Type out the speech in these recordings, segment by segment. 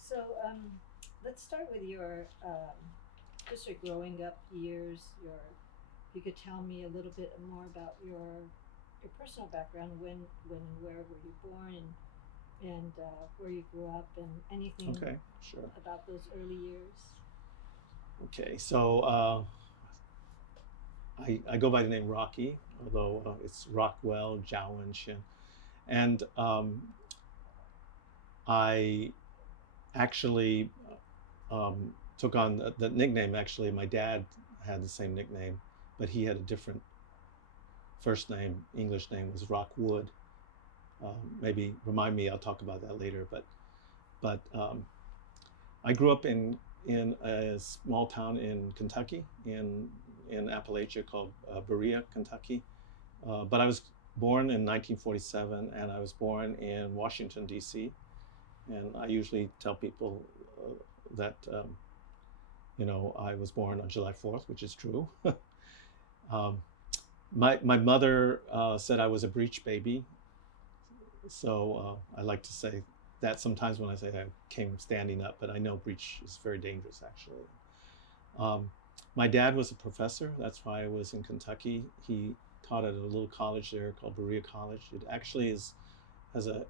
So let's start with your just your growing up years. If you could tell me a little bit more about your personal background. When and where were you born, and where you grew up, and anything Okay, sure. about those early years. Okay, so I go by the name Rocky, although it's Rockwell, Jiao, and Chen. And I actually took on the nickname. Actually, my dad had the same nickname, but he had a different first name. English name was Rockwood. Maybe remind me. I'll talk about that later. But I grew up in a small town in Kentucky, in Appalachia called Berea, Kentucky. But I was born in 1947, and I was born in Washington D.C. And I usually tell people that I was born on July 4th, which is true. um, my mother said I was a breech baby, so I like to say that sometimes when I say I came standing up, but I know breech is very dangerous actually. Um, my dad was a professor. That's why I was in Kentucky. He taught at a little college there called Berea College. It actually has a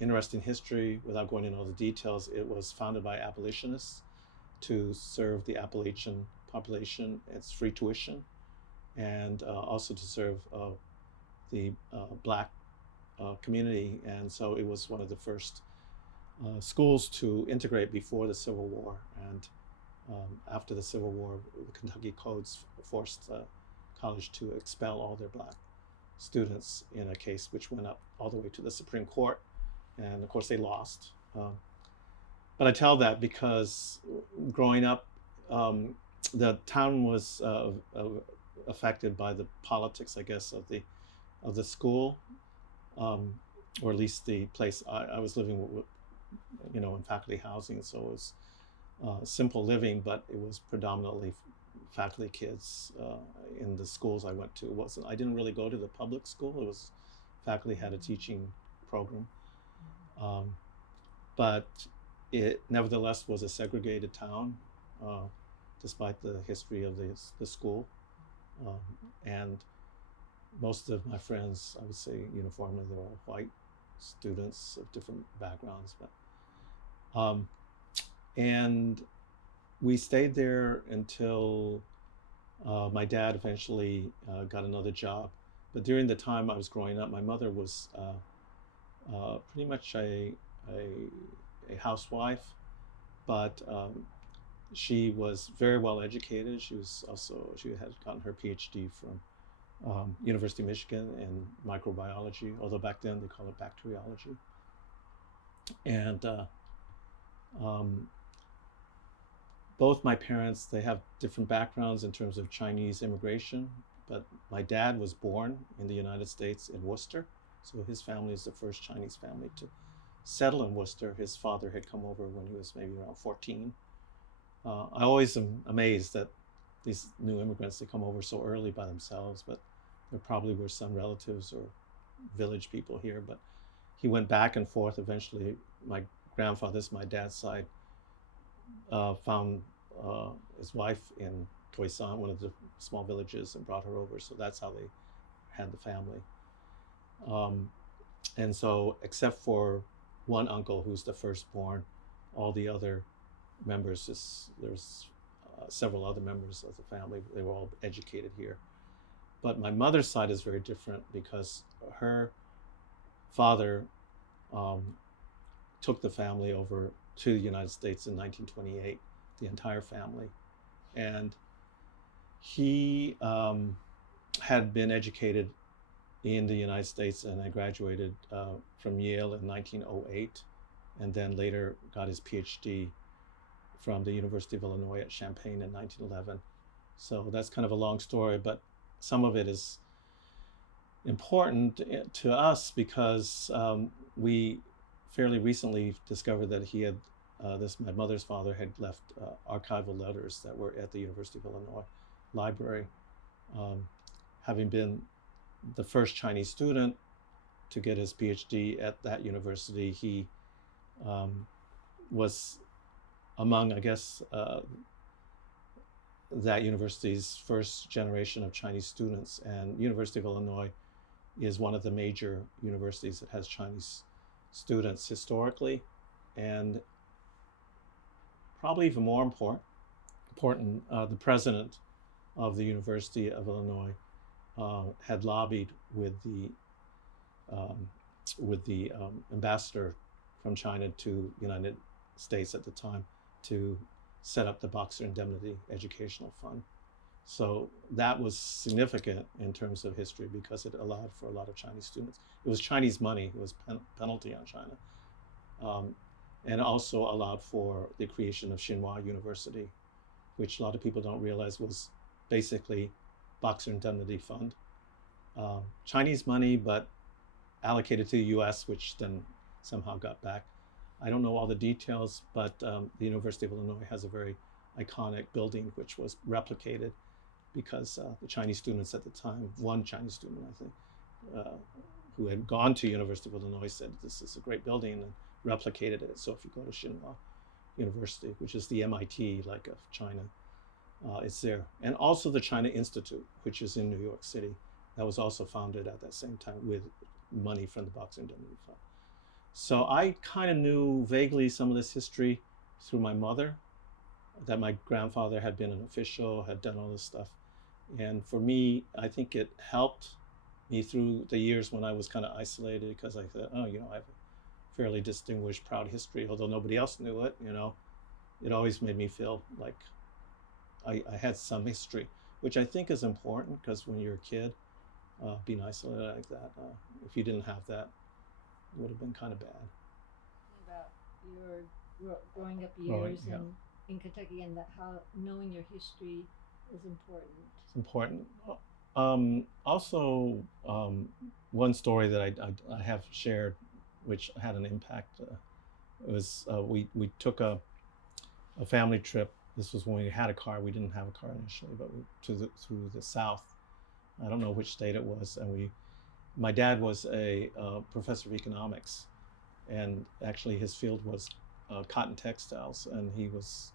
interesting history. Without going into all the details, it was founded by abolitionists to serve the Appalachian population. It's free tuition, and also to serve the black community. And so it was one of the first schools to integrate before the Civil War. And after the Civil War, the Kentucky codes forced the college to expel all their black students in a case which went up all the way to the Supreme Court. And of course, they lost. But I tell that because growing up, the town was affected by the politics, I guess, of the school, or at least the place I was living with, in faculty housing. So it was simple living, but it was predominantly faculty kids in the schools I went to. I didn't really go to the public school. It was faculty had a teaching program, but it nevertheless was a segregated town, despite the history of the school. And most of my friends, I would say uniformly, they were all white students of different backgrounds. And we stayed there until my dad eventually got another job. But during the time I was growing up, my mother was pretty much a housewife, but she was very well educated. She had gotten her PhD from University of Michigan in microbiology, although back then they call it bacteriology. And both my parents, they have different backgrounds in terms of Chinese immigration, but my dad was born in the United States in Worcester. So his family is the first Chinese family to settle in Worcester. His father had come over when he was maybe around 14. I always am amazed that these new immigrants, they come over so early by themselves, but there probably were some relatives or village people here. But he went back and forth. Eventually, my grandfather's, my dad's side, found his wife in Toisan, one of the small villages, and brought her over. So that's how they had the family. And so, except for one uncle who's the firstborn, all the other members, there's several other members of the family. They were all educated here. But my mother's side is very different because her father took the family over to the United States in 1928, the entire family. And he had been educated in the United States, and I graduated from Yale in 1908, and then later got his PhD from the University of Illinois at Champaign in 1911. So that's kind of a long story, but some of it is important to us because we fairly recently discovered that he had, my mother's father had left archival letters that were at the University of Illinois library. Having been the first Chinese student to get his PhD at that university, he was among, I guess, that university's first generation of Chinese students. And University of Illinois is one of the major universities that has Chinese students historically, and probably even more important, the president of the University of Illinois had lobbied with the ambassador from China to the United States at the time to set up the Boxer Indemnity Educational Fund. So that was significant in terms of history because it allowed for a lot of Chinese students. It was Chinese money, it was penalty on China. And also allowed for the creation of Tsinghua University, which a lot of people don't realize was basically Boxer Indemnity Fund. Chinese money, but allocated to the US, which then somehow got back. I don't know all the details, but the University of Illinois has a very iconic building which was replicated because the Chinese students at the time, one Chinese student, I think, who had gone to University of Illinois said, this is a great building, and replicated it. So if you go to Tsinghua University, which is the MIT like of China, it's there. And also the China Institute, which is in New York City, that was also founded at that same time with money from the Boxer Indemnity Fund. So I kind of knew vaguely some of this history through my mother, that my grandfather had been an official, had done all this stuff. And for me, I think it helped me through the years when I was kind of isolated, because I thought, oh, I have a fairly distinguished, proud history, although nobody else knew it, It always made me feel like I had some history, which I think is important, because when you're a kid, being isolated like that, if you didn't have that, it would have been kind of bad. About your growing up years in Kentucky, and that how knowing your history is important. It's important. Also, one story that I have shared, which had an impact, was we took a family trip. This was when we had a car. We didn't have a car initially, but through the South. I don't know which state it was, and my dad was a professor of economics, and actually his field was cotton textiles, and he was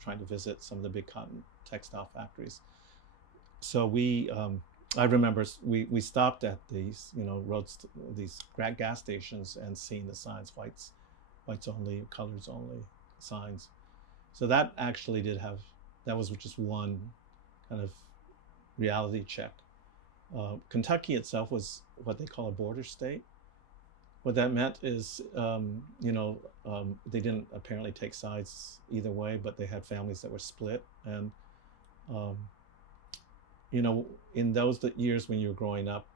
trying to visit some of the big cotton textile factories. So I remember we stopped at these these gas stations and seeing the signs, whites only, colors only signs. So that actually that was just one kind of reality check. Kentucky itself was what they call a border state. What that meant is, they didn't apparently take sides either way, but they had families that were split. And, in those years when you were growing up,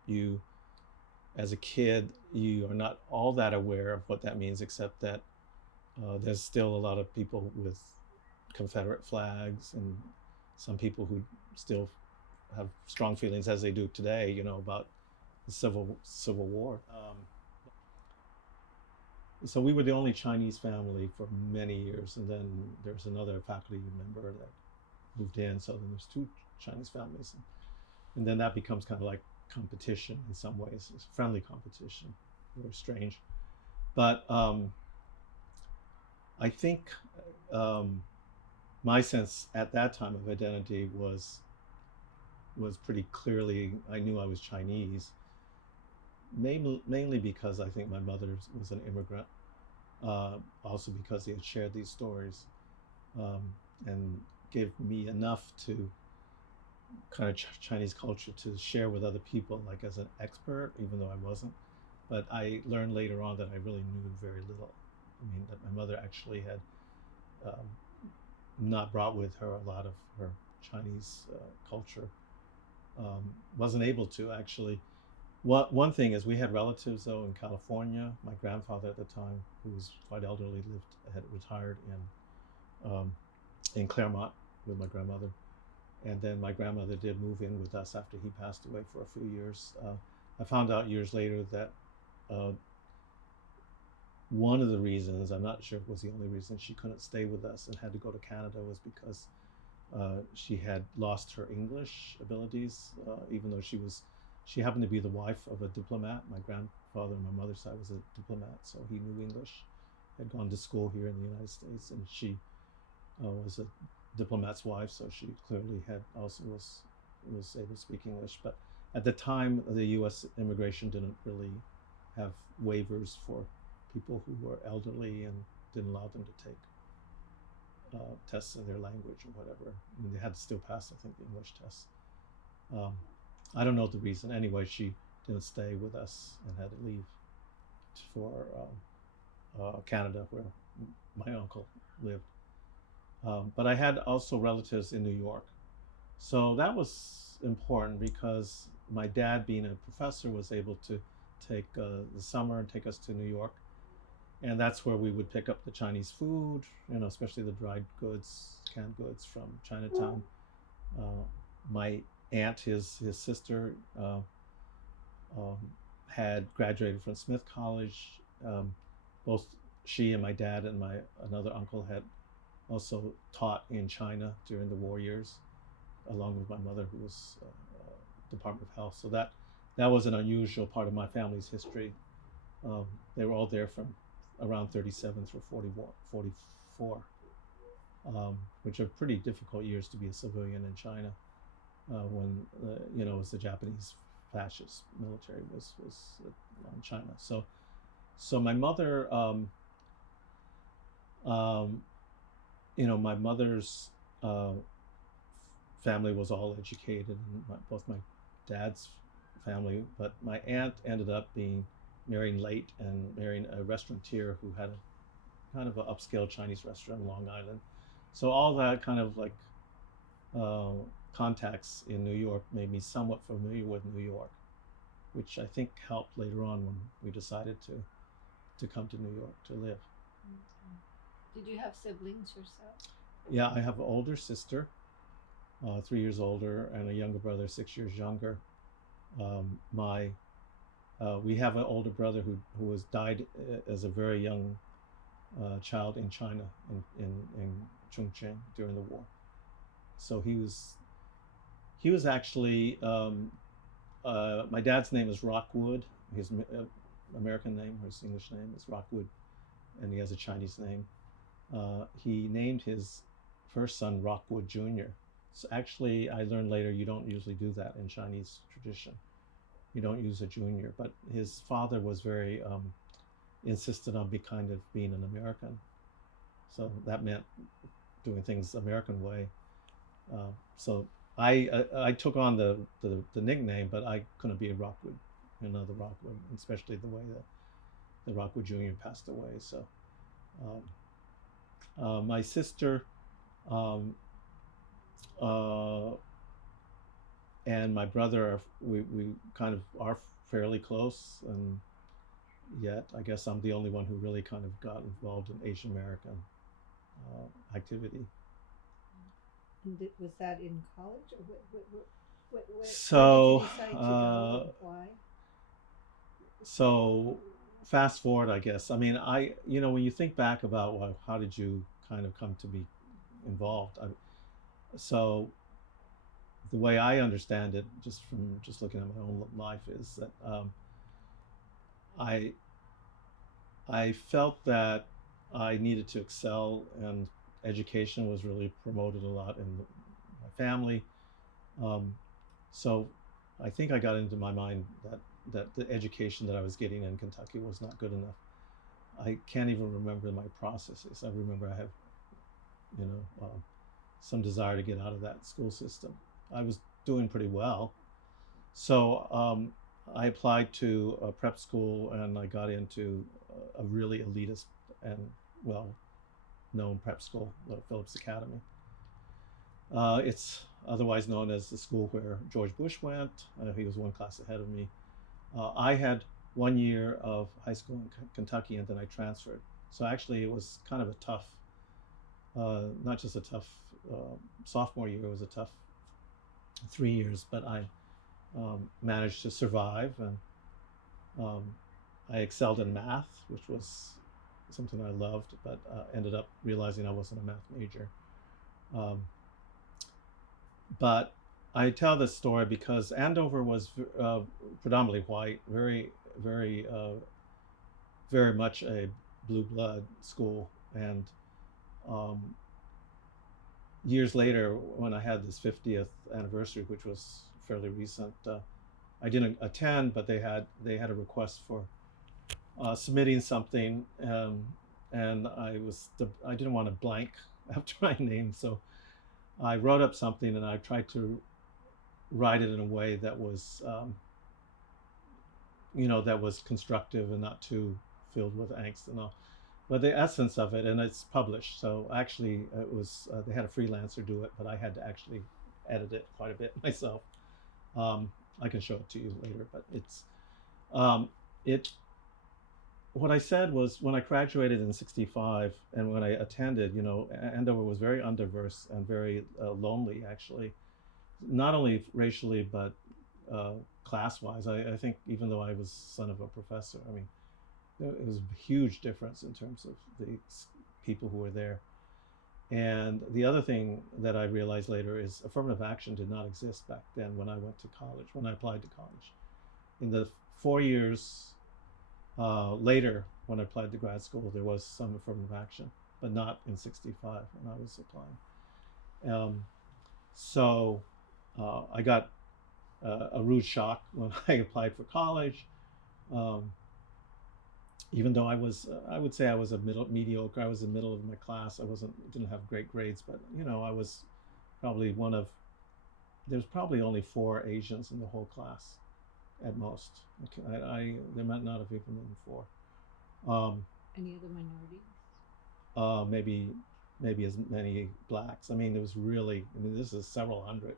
as a kid, you are not all that aware of what that means, except that there's still a lot of people with Confederate flags, and some people who still have strong feelings, as they do today, about the Civil War. So we were the only Chinese family for many years, and then there was another faculty member that moved in, so then there's two Chinese families, and then that becomes kind of like competition in some ways. It's friendly competition, very strange. But I think my sense at that time of identity was pretty clearly, I knew I was Chinese, mainly because I think my mother was an immigrant, also because they had shared these stories, and gave me enough to kind of Chinese culture to share with other people, like as an expert, even though I wasn't. But I learned later on that I really knew very little. I mean, that my mother actually had not brought with her a lot of her Chinese culture. Wasn't able to, actually. One thing is, we had relatives though in California. My grandfather at the time, who was quite elderly, had retired in Claremont with my grandmother, and then my grandmother did move in with us after he passed away for a few years. I found out years later that one of the reasons, I'm not sure if it was the only reason, she couldn't stay with us and had to go to Canada was because she had lost her English abilities, even though she happened to be the wife of a diplomat. My grandfather on my mother's side was a diplomat, so he knew English. had gone to school here in the United States, and she was a diplomat's wife, so she clearly had also was able to speak English. But at the time, the U.S. immigration didn't really have waivers for people who were elderly and didn't allow them to take tests in their language or whatever. I mean, they had to still pass, I think, the English tests. I don't know the reason. Anyway, she didn't stay with us and had to leave for Canada, where my uncle lived. But I had also relatives in New York. So that was important because my dad, being a professor, was able to take the summer and take us to New York. And that's where we would pick up the Chinese food, especially the dried goods, canned goods from Chinatown. My aunt, his sister, had graduated from Smith College. Both she and my dad and another uncle had also taught in China during the war years, along with my mother, who was Department of Health. So that was an unusual part of my family's history. They were all there from around 37 through 44, which are pretty difficult years to be a civilian in China, when it was the Japanese fascist military was on China. So my mother, my mother's family was all educated, and both my dad's family, but my aunt ended up marrying late and marrying a restaurateur who had a kind of an upscale Chinese restaurant in Long Island. So all that kind of like contacts in New York made me somewhat familiar with New York, which I think helped later on when we decided to come to New York to live. Did you have siblings yourself? Yeah, I have an older sister, 3 years older, and a younger brother, 6 years younger. We have an older brother who was died as a very young child in China, in Chongqing during the war. So he was actually, my dad's name is Rockwood. His American name, or his English name, is Rockwood, and he has a Chinese name. He named his first son Rockwood Jr. So actually, I learned later, you don't usually do that in Chinese tradition. You don't use a junior, but his father was very insistent on being an American. So that meant doing things the American way. So I took on the nickname, but I couldn't be a Rockwood, another Rockwood, especially the way that the Rockwood Jr. passed away. So my sister and my brother, we kind of are fairly close, and yet I guess I'm the only one who really kind of got involved in Asian American activity. And was that in college, or where did So, you decide to go, and why? So fast forward, I guess. I mean, when you think back about how did you kind of come to be involved? So the way I understand it, just from looking at my own life, is that I felt that I needed to excel, and education was really promoted a lot in my family. So I think I got into my mind that the education that I was getting in Kentucky was not good enough. I can't even remember my processes. I remember I have, some desire to get out of that school system. I was doing pretty well. So I applied to a prep school, and I got into a really elitist and well-known prep school, Phillips Academy. It's otherwise known as the school where George Bush went. He was one class ahead of me. I had 1 year of high school in Kentucky, and then I transferred. So actually, it was kind of a tough, not just a tough sophomore year, it was a tough 3 years, but I managed to survive, and I excelled in math, which was something I loved, but ended up realizing I wasn't a math major. But I tell this story because Andover was predominantly white, very, very, very much a blue blood school. And um, years later, when I had this 50th anniversary, which was fairly recent, I didn't attend, but they had a request for submitting something, and I didn't want to blank after my name, so I wrote up something and I tried to write it in a way that was that was constructive and not too filled with angst and all. But the essence of it, and it's published. So actually, it was they had a freelancer do it, but I had to actually edit it quite a bit myself. Um, I can show it to you later, but um, it. What I said was when I graduated in '65 and when I attended, Andover was very undiverse and very lonely, actually, not only racially but uh, class-wise. I think even though I was son of a professor, I mean, it was a huge difference in terms of the people who were there. And the other thing that I realized later is affirmative action did not exist back then when I went to college, when I applied to college. In the 4 years later, when I applied to grad school, there was some affirmative action, but not in '65 when I was applying. So I got a rude shock when I applied for college. Um, Even though I would say I was a mediocre. I was the middle of my class. Didn't have great grades, but I was probably one of. There's probably only 4 Asians in the whole class, at most. There might not have even been 4. Um, Any other minorities? maybe as many blacks. I mean, there was really. I mean, this is several hundred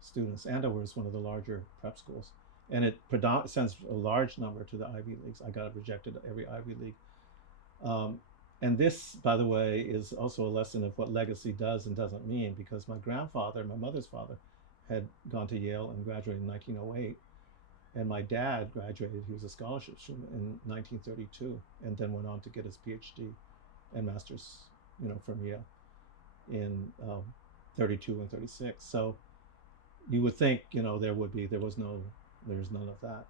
students. Andover is one of the larger prep schools, and it sends a large number to the Ivy Leagues. I got rejected at every Ivy League. Um, and this, by the way, is also a lesson of what legacy does and doesn't mean, because my grandfather, my mother's father, had gone to Yale and graduated in 1908. And my dad graduated, he was a scholarship student in 1932, and then went on to get his PhD and master's, from Yale in 32 and 36. So you would think, there's none of that.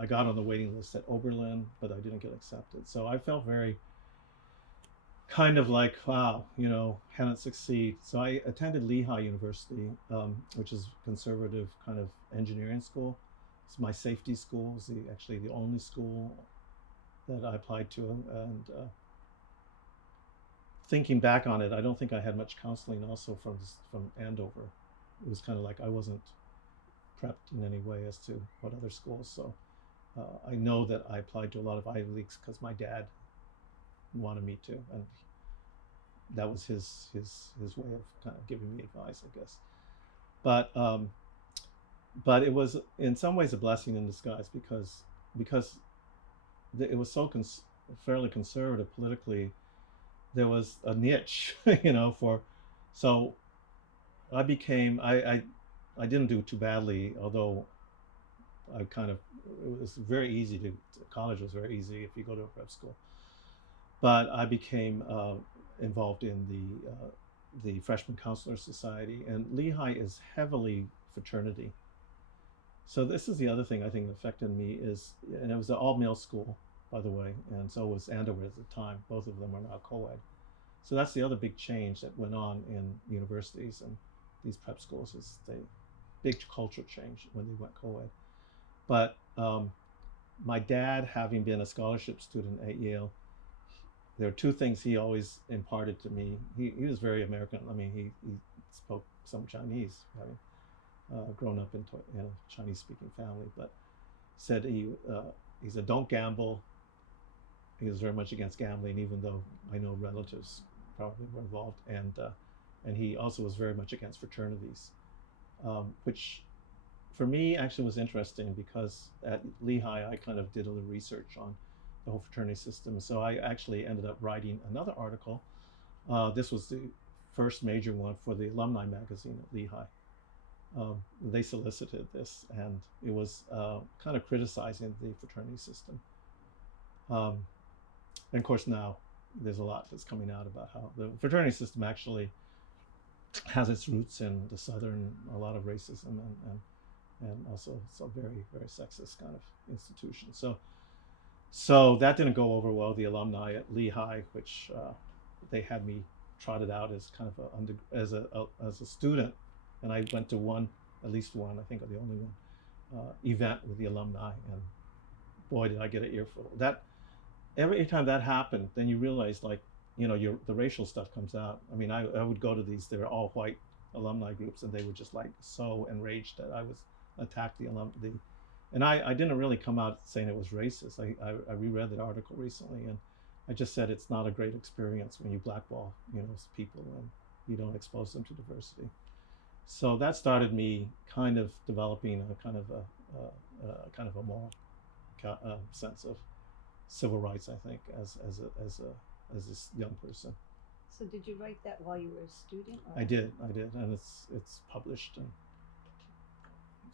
I got on the waiting list at Oberlin, but I didn't get accepted. So I felt very kind of like, wow, hadn't succeed. So I attended Lehigh University, which is a conservative kind of engineering school. It's my safety school. It's actually the only school that I applied to. And thinking back on it, I don't think I had much counseling also from Andover. It was kind of like I wasn't prepped in any way as to what other schools. So I know that I applied to a lot of Ivy Leagues because my dad wanted me to, and that was his way of kind of giving me advice, I guess. But it was in some ways a blessing in disguise because it was so fairly conservative politically. There was a niche, for. So I became I didn't do too badly, although it was very easy college was very easy if you go to a prep school. But I became involved in the Freshman Counselor Society, and Lehigh is heavily fraternity. So this is the other thing I think that affected me and it was an all-male school, by the way, and so was Andover at the time. Both of them are now co-ed. So that's the other big change that went on in universities and these prep schools, is the big cultural change when they went co-ed. But my dad, having been a scholarship student at Yale, there are 2 things he always imparted to me. He was very American. I mean, he spoke some Chinese, having grown up in a Chinese-speaking family, but said he said, don't gamble. He was very much against gambling, even though I know relatives probably were involved, and he also was very much against fraternities, which for me actually was interesting because at Lehigh I kind of did a little research on the whole fraternity system. So I actually ended up writing another article. This was the first major one for the alumni magazine at Lehigh. They solicited this, and it was kind of criticizing the fraternity system. And of course now there's a lot that's coming out about how the fraternity system actually has its roots in the Southern, a lot of racism, and also it's a very, very sexist kind of institution. So So that didn't go over well. The alumni at Lehigh, which they had me trotted out as kind of as a student, and I went to one, at least one, I think the only one, event with the alumni, and boy, did I get an earful. That every time that happened, then you realize, like, the racial stuff comes out. I mean, I would go to these, they're all white alumni groups, and they were just like so enraged that I was attacked and I didn't really come out saying it was racist. I reread the article recently, and I just said it's not a great experience when you blackball people and you don't expose them to diversity. So that started me kind of developing a kind of a moral sense of civil rights, I think, as this young person. So did you write that while you were a student? Or? I did, and it's published, and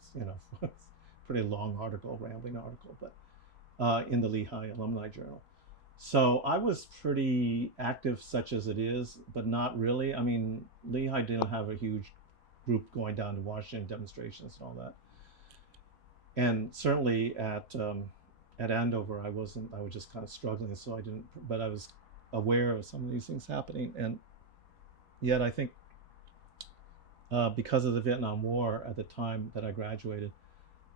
it's pretty long article, rambling article, but in the Lehigh Alumni Journal. So I was pretty active, such as it is, but not really. I mean, Lehigh didn't have a huge group going down to Washington, demonstrations and all that. And certainly at Andover, I was just kind of struggling, so I didn't. But I was aware of some of these things happening, and yet I think because of the Vietnam War at the time that I graduated,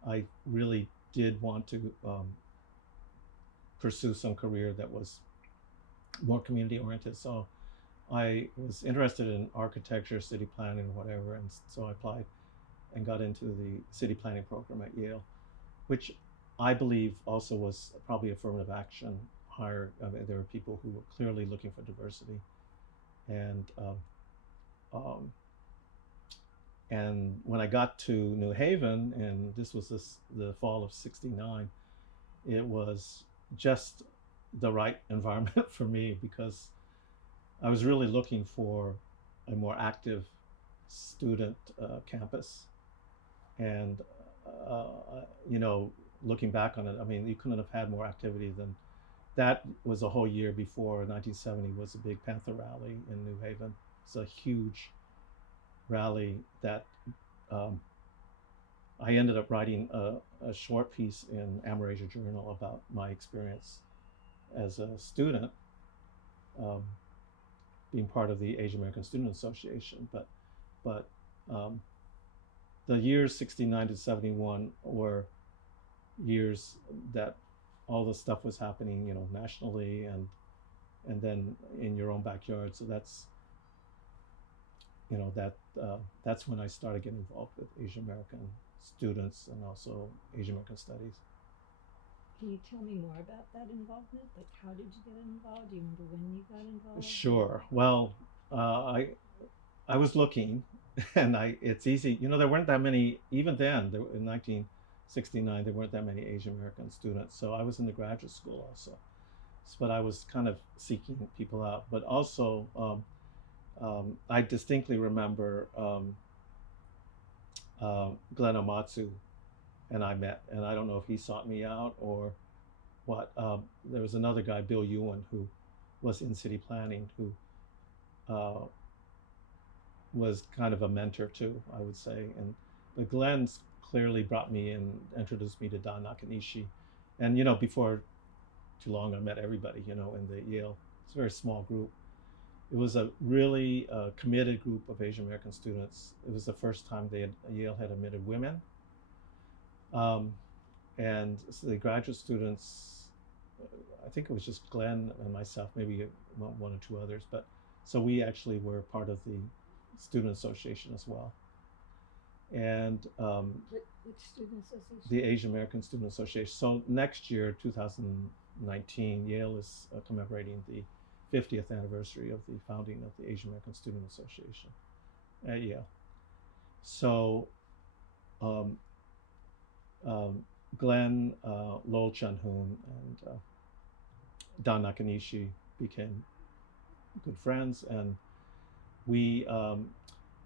I really did want to pursue some career that was more community oriented. So I was interested in architecture, city planning, whatever, and so I applied and got into the city planning program at Yale, which I believe also was probably affirmative action hire. I mean, there were people who were clearly looking for diversity, and and when I got to New Haven, and this was the fall of '69, it was just the right environment for me, because I was really looking for a more active student campus. And looking back on it, I mean, you couldn't have had more activity than that. Was a whole year before 1970 was a big Panther rally in New Haven. It's a huge rally that I ended up writing a short piece in Amerasia Journal about my experience as a student, being part of the Asian American Student Association. But the years 69 to 71 were years that all this stuff was happening, nationally, and then in your own backyard. So that's that's when I started getting involved with Asian American students and also Asian American studies. Can you tell me more about that involvement? Like, how did you get involved? Do you remember when you got involved? Sure. Well, I was looking, and it's easy. There weren't that many even then. In 1969, there weren't that many Asian American students. So I was in the graduate school also, but I was kind of seeking people out. But also, I distinctly remember Glenn Omatsu and I met, and I don't know if he sought me out or what. There was another guy, Bill Ewan, who was in city planning, who was kind of a mentor too, I would say. And the Glenn's clearly brought me in, introduced me to Don Nakanishi. And before too long, I met everybody, in the Yale. It's a very small group. It was a really committed group of Asian American students. It was the first time Yale had admitted women. And so the graduate students, I think it was just Glenn and myself, maybe one or two others, but so we actually were part of the student association as well. And which student association? The Asian American Student Association. So next year, 2019, Yale is commemorating the 50th anniversary of the founding of the Asian American Student Association at Yale. So Glenn, Lowell Chun-hoon, and Don Nakanishi became good friends, and we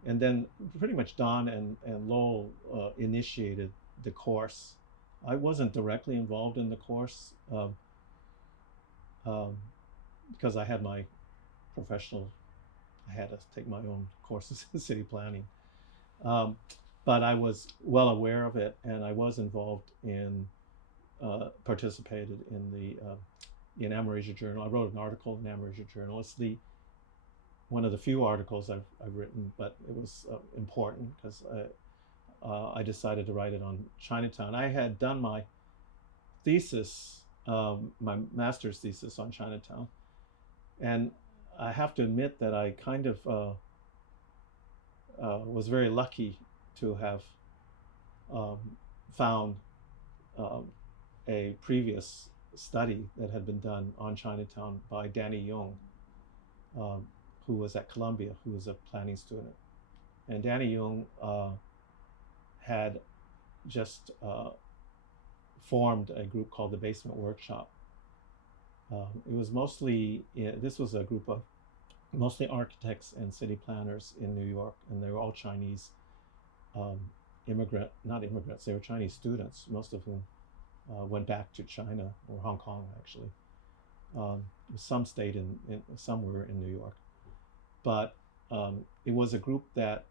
and then pretty much Don and Lowell initiated the course. I wasn't directly involved in the course because I had my professional, I had to take my own courses in city planning. But I was well aware of it, and I was involved in participated in Asia Journal. I wrote an article in Asia Journal. It's one of the few articles I've written, but it was important because I decided to write it on Chinatown. I had done my thesis, my master's thesis on Chinatown, and I have to admit that I kind of was very lucky to have found a previous study that had been done on Chinatown by Danny Young, who was at Columbia, who was a planning student. And Danny Young had just formed a group called the Basement Workshop. It was mostly, this was a group of mostly architects and city planners in New York, and they were all Chinese not immigrants, they were Chinese students, most of whom went back to China or Hong Kong, actually. Some stayed somewhere in New York. But it was a group that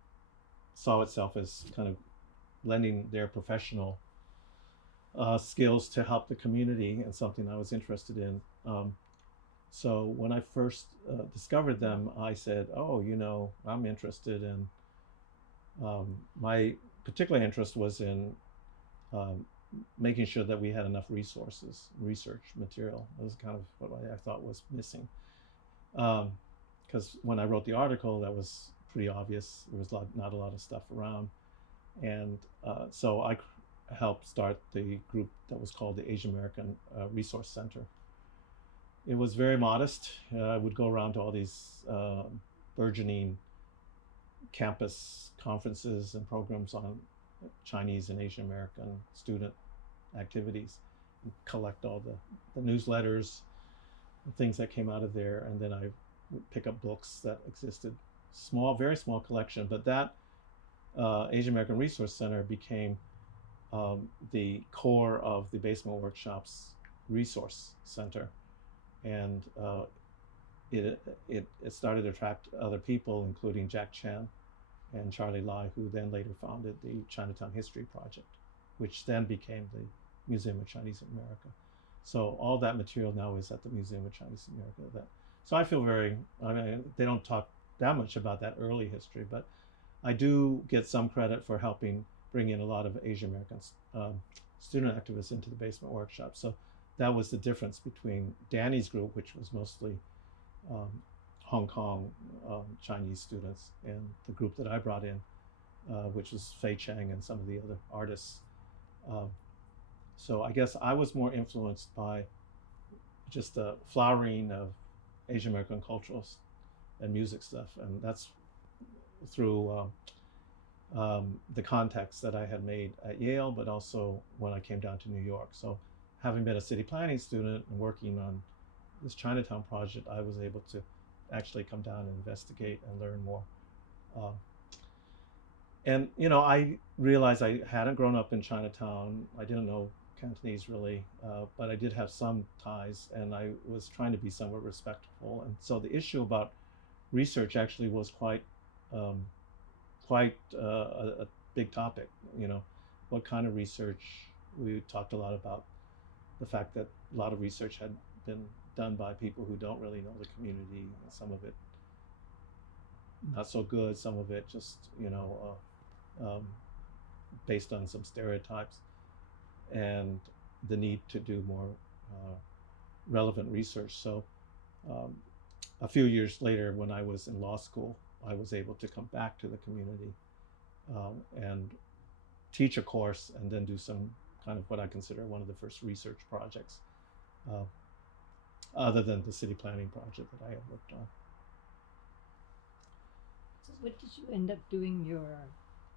saw itself as kind of lending their professional skills to help the community, and something I was interested in. So when I first discovered them, I said, oh, I'm interested in, my particular interest was in making sure that we had enough resources, research material. That was kind of what I thought was missing. Because when I wrote the article, that was pretty obvious. There was not a lot of stuff around. And so I helped start the group that was called the Asian American Resource Center. It was very modest. I would go around to all these burgeoning campus conferences and programs on Chinese and Asian American student activities, and collect all the newsletters and things that came out of there. And then I would pick up books that existed, very small collection. But that Asian American Resource Center became the core of the Basement Workshop's resource center. And it started to attract other people, including Jack Chen and Charlie Lai, who then later founded the Chinatown History Project, which then became the Museum of Chinese America. So all that material now is at the Museum of Chinese America. So I feel they don't talk that much about that early history, but I do get some credit for helping bring in a lot of Asian American student activists into the Basement Workshop. So that was the difference between Danny's group, which was mostly Hong Kong Chinese students, and the group that I brought in, which was Fei Cheng and some of the other artists. So I guess I was more influenced by just the flowering of Asian American cultural and music stuff, and that's through the contacts that I had made at Yale, but also when I came down to New York. So having been a city planning student and working on this Chinatown project, I was able to actually come down and investigate and learn more. And I realized I hadn't grown up in Chinatown. I didn't know Cantonese really, but I did have some ties, and I was trying to be somewhat respectful. And so the issue about research actually was quite a big topic. What kind of research? We talked a lot about the fact that a lot of research had been done by people who don't really know the community. Some of it not so good, some of it just based on some stereotypes, and the need to do more relevant research. So a few years later, when I was in law school, I was able to come back to the community and teach a course, and then do some kind of what I consider one of the first research projects, other than the city planning project that I had worked on. So what did you end up doing your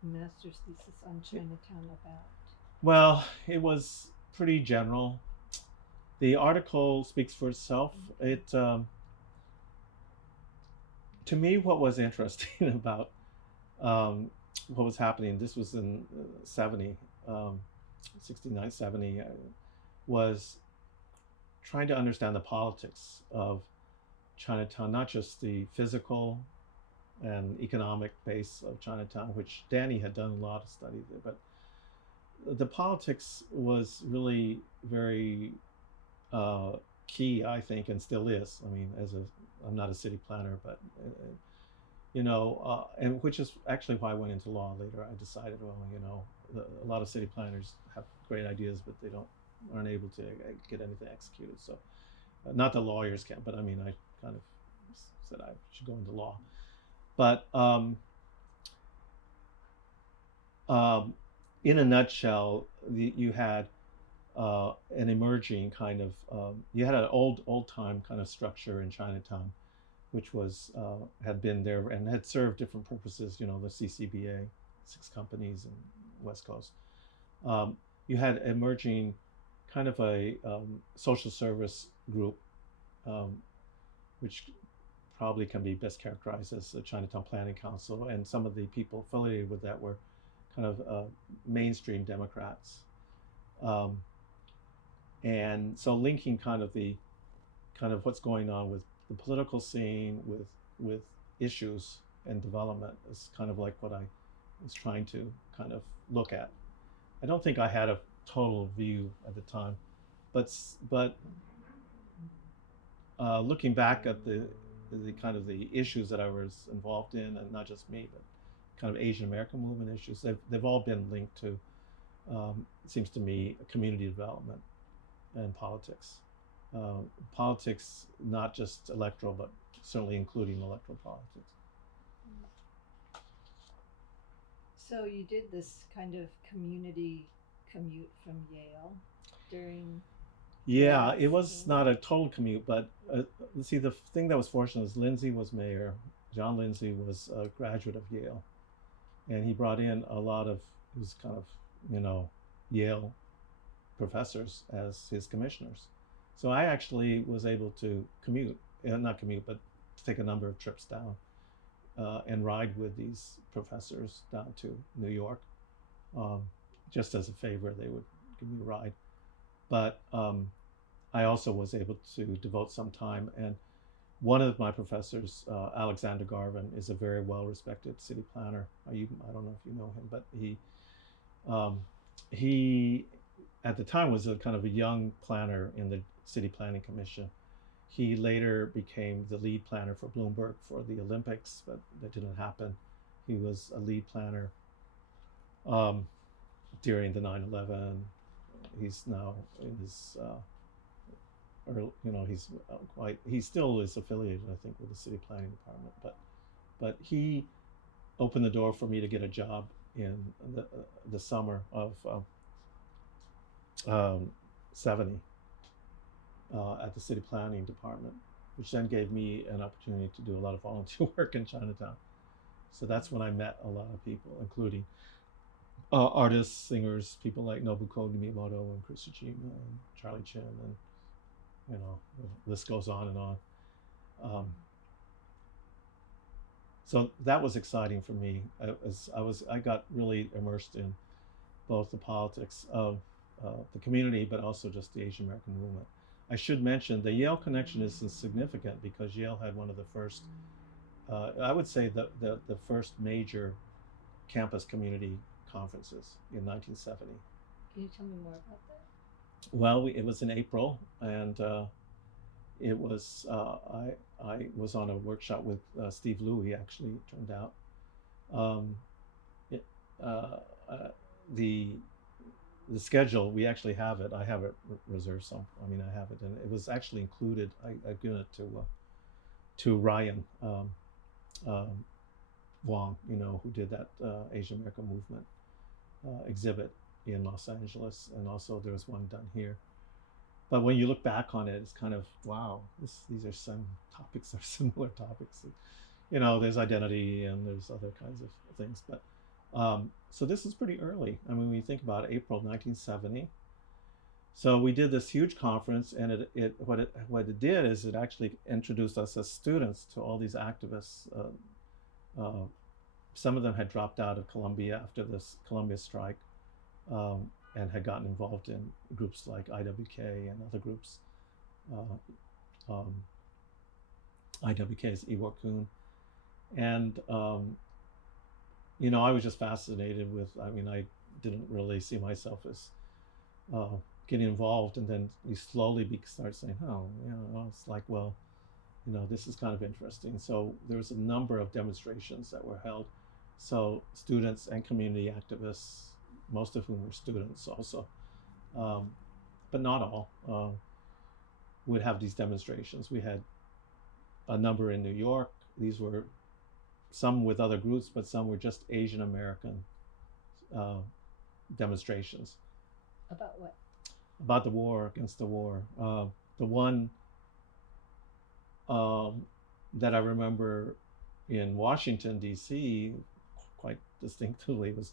master's thesis on Chinatown about? Well, it was pretty general. The article speaks for itself. It, to me, what was interesting about what was happening, this was in 69, 70, was trying to understand the politics of Chinatown, not just the physical and economic base of Chinatown, which Danny had done a lot of study there, but the politics was really very key, I think, and still is. I mean, I'm not a city planner, but and which is actually why I went into law later. I decided, well, a lot of city planners have great ideas, but they aren't able to get anything executed. So, not that lawyers can't, but I mean, I kind of said I should go into law. But in a nutshell, you had an emerging kind of you had an old time kind of structure in Chinatown, which was had been there and had served different purposes. The CCBA, 6 companies in West Coast. You had emerging kind of a social service group, which probably can be best characterized as the Chinatown Planning Council, and some of the people affiliated with that were kind of mainstream Democrats. And so linking kind of what's going on with the political scene with issues and development is kind of like what I was trying to kind of look at. I don't think I had a total view at the time, but looking back at the kind of the issues that I was involved in, and not just me, but kind of Asian American movement issues, they've all been linked to, it seems to me, community development and politics. Politics, not just electoral, but certainly including electoral politics. So you did this kind of community commute from Yale during. Yeah, it was not a total commute, but see, the thing that was fortunate is Lindsay was mayor. John Lindsay was a graduate of Yale, and he brought in a lot of his kind of, Yale professors as his commissioners. So I actually was able to not commute, but take a number of trips down and ride with these professors down to New York. Just as a favor, they would give me a ride. But I also was able to devote some time. And one of my professors, Alexander Garvin, is a very well-respected city planner. I don't know if you know him, but he at the time was a kind of a young planner in the City Planning Commission. He later became the lead planner for Bloomberg for the Olympics, but that didn't happen. He was a lead planner during the 9/11. He's now in his, he still is affiliated, I think, with the city planning department. But he opened the door for me to get a job in the summer of 70 at the city planning department, which then gave me an opportunity to do a lot of volunteer work in Chinatown. So that's when I met a lot of people, including artists, singers, people like Nobuko Umemoto and Chris and Charlie Chen, and the list goes on and on. So that was exciting for me. I got really immersed in both the politics of the community, but also just the Asian American movement. I should mention the Yale connection is significant because Yale had one of the first, I would say the first major campus community conferences in 1970. Can you tell me more about that? Well, it was in April, and it was I was on a workshop with Steve Louie. Actually, it turned out the schedule, we actually have it. I have it reserved. I have it, and it was actually included. I've given it to Ryan Wong, who did that Asian American movement exhibit in Los Angeles, and also there was one done here. But when you look back on it, it's kind of, wow, these are some topics, are similar topics. There's identity and there's other kinds of things. But so this is pretty early. when you think about it, April 1970. So we did this huge conference, and what it did is it actually introduced us as students to all these activists. Some of them had dropped out of Columbia after this Columbia strike, and had gotten involved in groups like IWK and other groups. IWK is Iwar Kun. And, I was just fascinated with, didn't really see myself as getting involved. And then you slowly start saying, oh, it's like, well, this is kind of interesting. So there was a number of demonstrations that were held. So students and community activists, most of whom were students also, but not all, would have these demonstrations. We had a number in New York. These were some with other groups, but some were just Asian American demonstrations. About what? About the war, against the war. The one that I remember in Washington, D.C., quite distinctively was,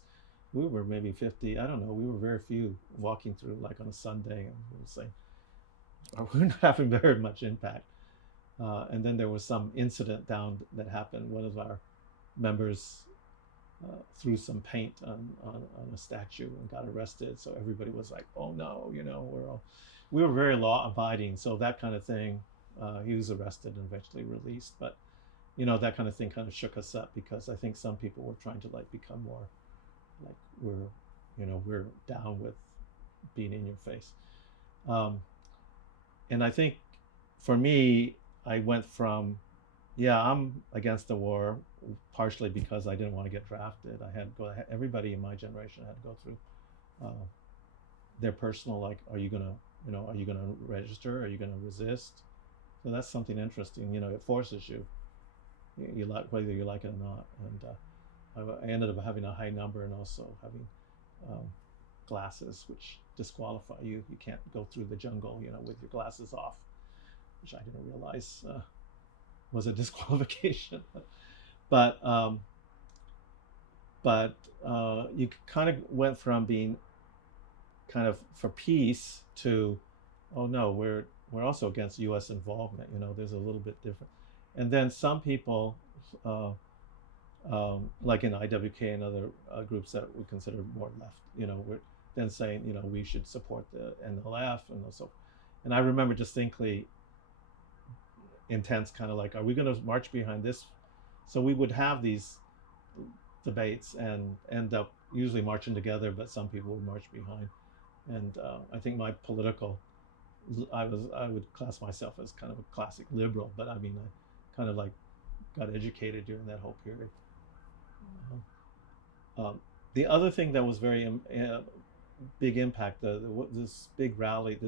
we were maybe 50, I don't know, we were very few walking through like on a Sunday, and we were saying, we're not having very much impact. And then there was some incident that happened. One of our members threw some paint on a statue and got arrested. So everybody was like, oh no, we were very law abiding. So that kind of thing, he was arrested and eventually released. But, that kind of thing kind of shook us up, because I think some people were trying to like become more like we're down with being in your face. And I think for me, I went from, I'm against the war, partially because I didn't want to get drafted. Everybody in my generation had to go through their personal, like, are you gonna register? Are you gonna resist? So that's something interesting. It forces you. You like, whether you like it or not. And I ended up having a high number, and also having glasses, which disqualify you. You can't go through the jungle, with your glasses off, which I didn't realize was a disqualification. But you kind of went from being kind of for peace to, oh no, we're also against U.S. involvement. There's a little bit different. And then some people, like in IWK and other groups that we consider more left, we're then saying, we should support the NLF and so. And I remember distinctly intense kind of like, are we going to march behind this? So we would have these debates and end up usually marching together, but some people would march behind. And I think my political, I would class myself as kind of a classic liberal, but I mean, I kind of like got educated during that whole period. The other thing that was very big impact, this big rally,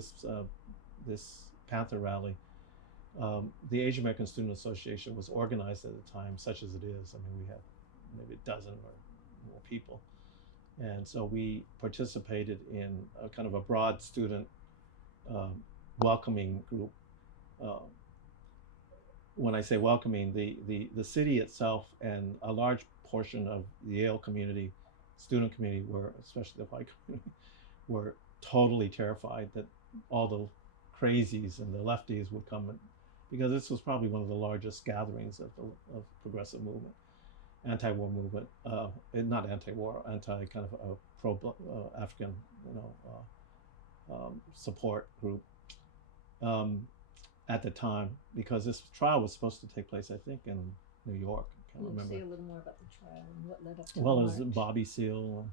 this Panther rally, the Asian American Student Association was organized at the time, such as it is. I mean, we had maybe a dozen or more people. And so we participated in a kind of a broad student welcoming group. When I say welcoming, the city itself and a large portion of the Yale community, student community, especially the white community, were totally terrified that all the crazies and the lefties would come in, because this was probably one of the largest gatherings of progressive movement, anti-war movement, not anti-war, anti kind of a pro African, support group at the time, because this trial was supposed to take place, I think, in New York. I can't remember. Say a little more about the trial and what led up to Well, the it was march. Bobby Seale.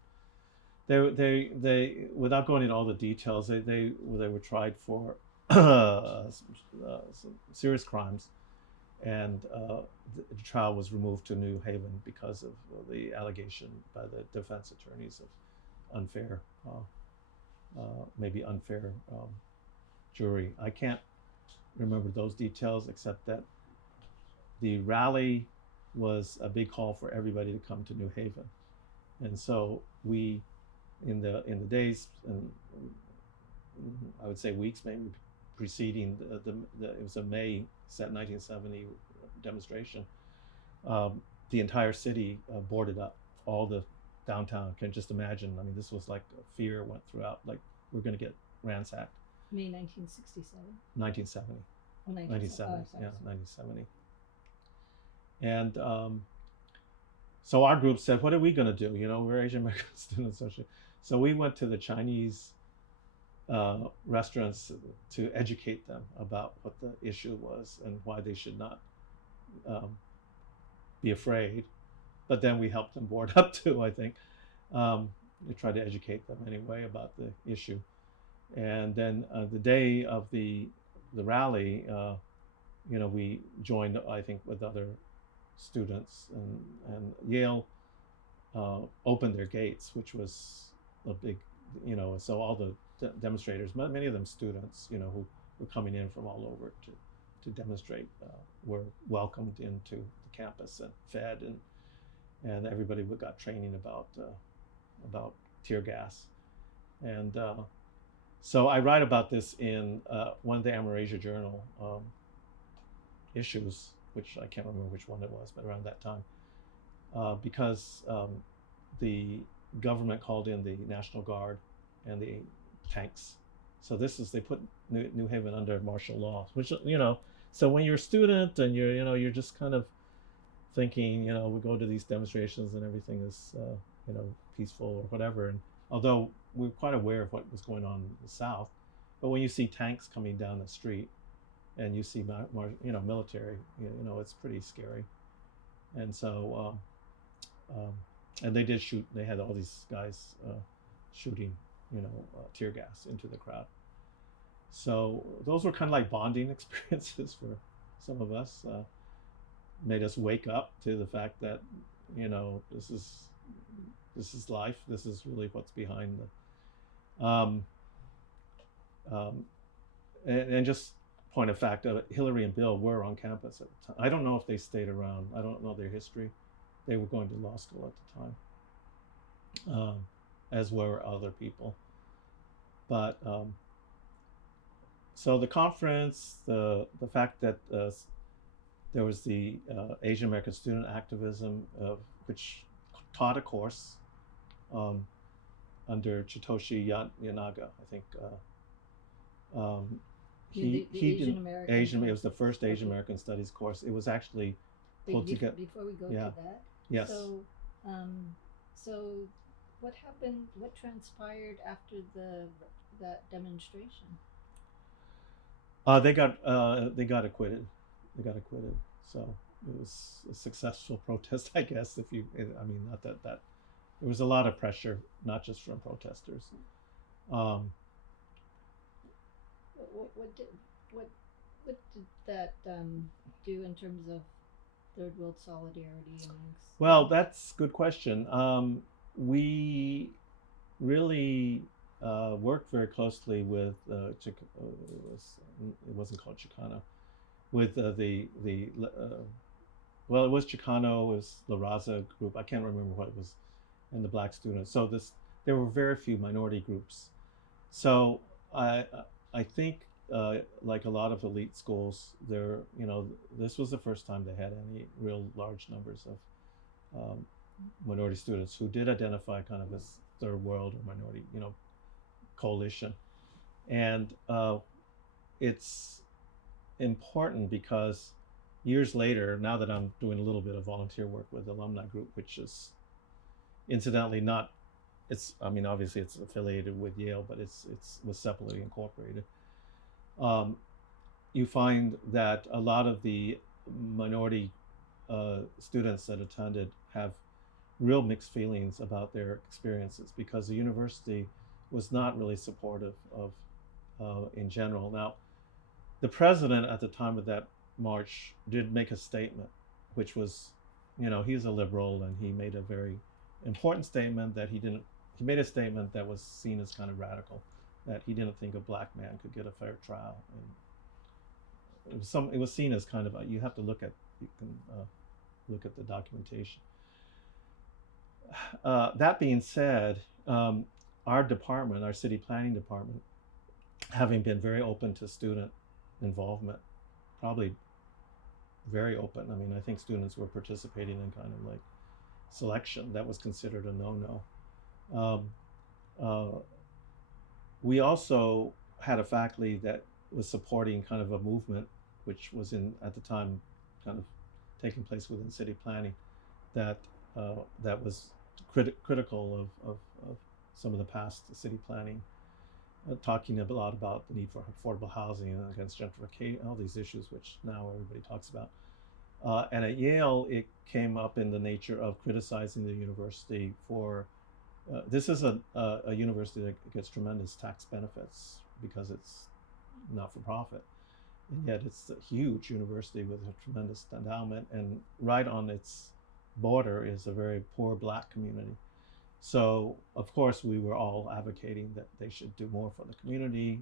They without going into all the details, they were tried for some serious crimes, and the trial was removed to New Haven because of the allegation by the defense attorneys of maybe unfair jury. I can't remember those details, except that the rally was a big call for everybody to come to New Haven, and so we, in the days and I would say weeks maybe preceding it was a May 1970 demonstration. The entire city boarded up, all the downtown. Can just imagine. I mean, this was like fear went throughout. Like, we're going to get ransacked. May 1967. 1970. Oh, 1970. Oh, Yeah, 1970. And so our group said, what are we going to do? We're Asian American Student Association. So we went to the Chinese restaurants to educate them about what the issue was and why they should not be afraid. But then we helped them board up too, I think. they tried to educate them anyway about the issue. And then the day of the rally, we joined, I think, with other students, and Yale opened their gates, which was a big, so all the demonstrators, many of them students, who were coming in from all over to demonstrate, were welcomed into the campus and fed, and everybody got training about tear gas. And so I write about this in one of the Amerasia Journal issues, which I can't remember which one it was, but around that time, because the government called in the National Guard and the tanks. So they put New Haven under martial law, which, so when you're a student and you're just kind of thinking, we go to these demonstrations and everything is, peaceful or whatever. And although we're quite aware of what was going on in the South, but when you see tanks coming down the street and you see, military, it's pretty scary. And so, and they did shoot. They had all these guys shooting, tear gas into the crowd. So those were kind of like bonding experiences for some of us. Made us wake up to the fact that, this is life. This is really what's behind the. And just point of fact, Hillary and Bill were on campus at the time. I don't know if they stayed around. I don't know their history. They were going to law school at the time, as were other people. But so the conference, the fact that there was the Asian American student activism, which taught a course under Chitoshi Yanaga, I think. The Asian American. It was the first Asian American Studies course. It was actually pulled together. Before we go to that, yes. So what happened? What transpired after that demonstration? They got acquitted. They got acquitted. So it was a successful protest, I guess. Not that there was a lot of pressure, not just from protesters. What did that do in terms of third world solidarity amongst? Well, that's a good question. We really worked very closely with it wasn't called Chicano, with well, it was Chicano, it was La Raza group. I can't remember what it was, and the Black students. So there were very few minority groups. So I think, like a lot of elite schools, this was the first time they had any real large numbers of minority students who did identify kind of as third world or minority, coalition. And it's important because years later, now that I'm doing a little bit of volunteer work with the alumni group, which is incidentally not, obviously it's affiliated with Yale, but it was separately incorporated. You find that a lot of the minority students that attended have real mixed feelings about their experiences because the university was not really supportive of, in general. Now, the president at the time of that march did make a statement, which was, he's a liberal, and he made a very important statement that he made a statement that was seen as kind of radical, that he didn't think a black man could get a fair trial. And it was seen as kind of you can look at the documentation. That being said, our department, our city planning department, having been very open to student involvement, probably very open. I think students were participating in kind of like selection that was considered a no-no. We also had a faculty that was supporting kind of a movement, which was at the time kind of taking place within city planning, that was critical of some of the past city planning, talking a lot about the need for affordable housing and against gentrification, all these issues which now everybody talks about. And at Yale, it came up in the nature of criticizing the university for this is a university that gets tremendous tax benefits because it's not for profit, and yet it's a huge university with a tremendous endowment, and right on its border is a very poor Black community. So of course we were all advocating that they should do more for the community.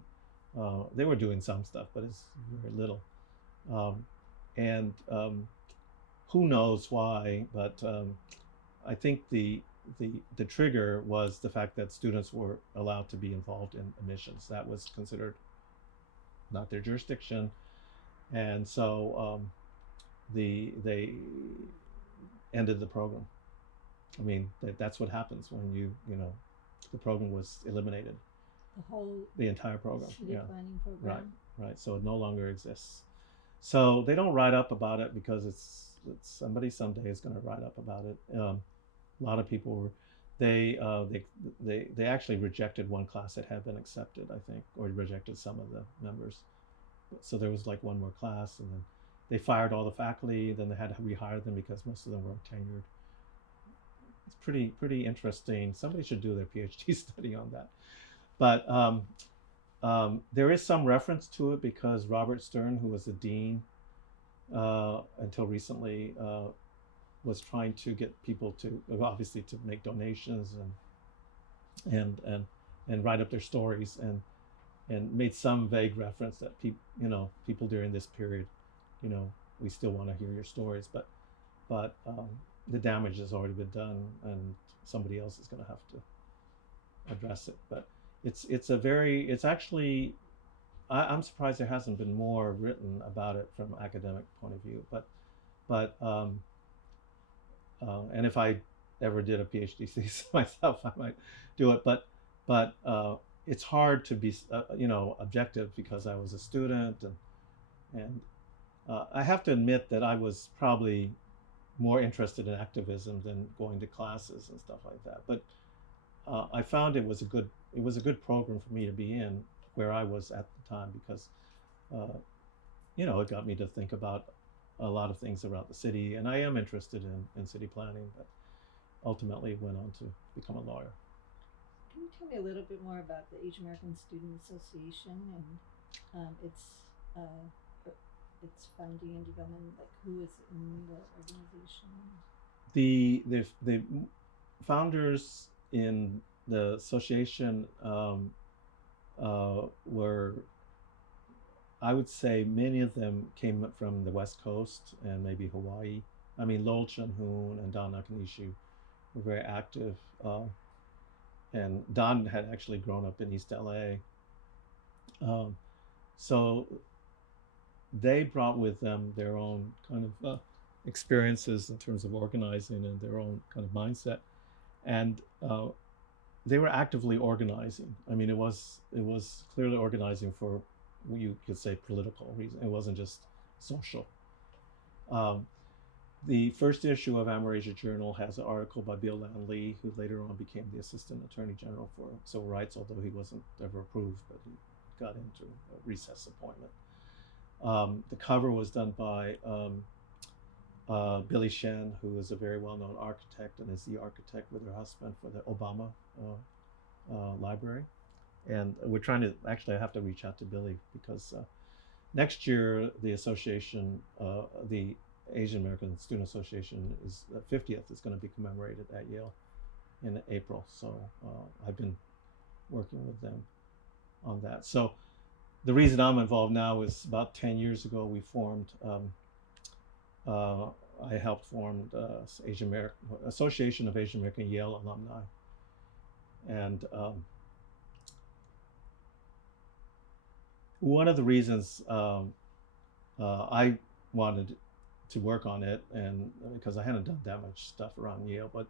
They were doing some stuff, but it's very little. And who knows why, but I think the trigger was the fact that students were allowed to be involved in admissions. That was considered not their jurisdiction, and so they ended the program. I mean, that's what happens when the program was eliminated. The entire program. City planning program. Right. So it no longer exists. So they don't write up about it because it's somebody someday is going to write up about it. A lot of people were, they actually rejected one class that had been accepted, I think, or rejected some of the members. So there was like one more class, and then they fired all the faculty. Then they had to rehire them because most of them weren't tenured. It's pretty interesting. Somebody should do their PhD study on that. But there is some reference to it because Robert Stern, who was the dean until recently, was trying to get people to obviously to make donations and write up their stories, and made some vague reference that people during this period, we still want to hear your stories, but the damage has already been done, and somebody else is going to have to address it. But it's actually, I'm surprised there hasn't been more written about it from an academic point of view. But and if I ever did a PhD thesis myself, I might do it. But it's hard to be objective because I was a student, and I have to admit that I was probably more interested in activism than going to classes and stuff like that. But I found it was a good program for me to be in where I was at the time because it got me to think about a lot of things around the city, and I am interested in city planning, but ultimately went on to become a lawyer. Can you tell me a little bit more about the Asian American Student Association and its founding and development? Like, who is in the organization? The founders in the association were, I would say, many of them came from the West Coast and maybe Hawaii. I mean, Lowell Chun-hoon and Don Nakanishi were very active. And Don had actually grown up in East LA. So they brought with them their own kind of experiences in terms of organizing and their own kind of mindset. And they were actively organizing. I mean, it was clearly organizing for, you could say, political reasons. It wasn't just social. The first issue of Amerasia Journal has an article by Bill Lan-Lee, who later on became the Assistant Attorney General for Civil Rights, although he wasn't ever approved, but he got into a recess appointment. The cover was done by Billy Chen, who is a very well-known architect and is the architect with her husband for the Obama Library. And we're trying to, actually I have to reach out to Billy because next year the association, the Asian American Student Association is 50th is going to be commemorated at Yale in April. So I've been working with them on that. So the reason I'm involved now is about 10 years ago we formed, I helped form the Association of Asian American Yale Alumni. And one of the reasons I wanted to work on it, and because I hadn't done that much stuff around Yale, but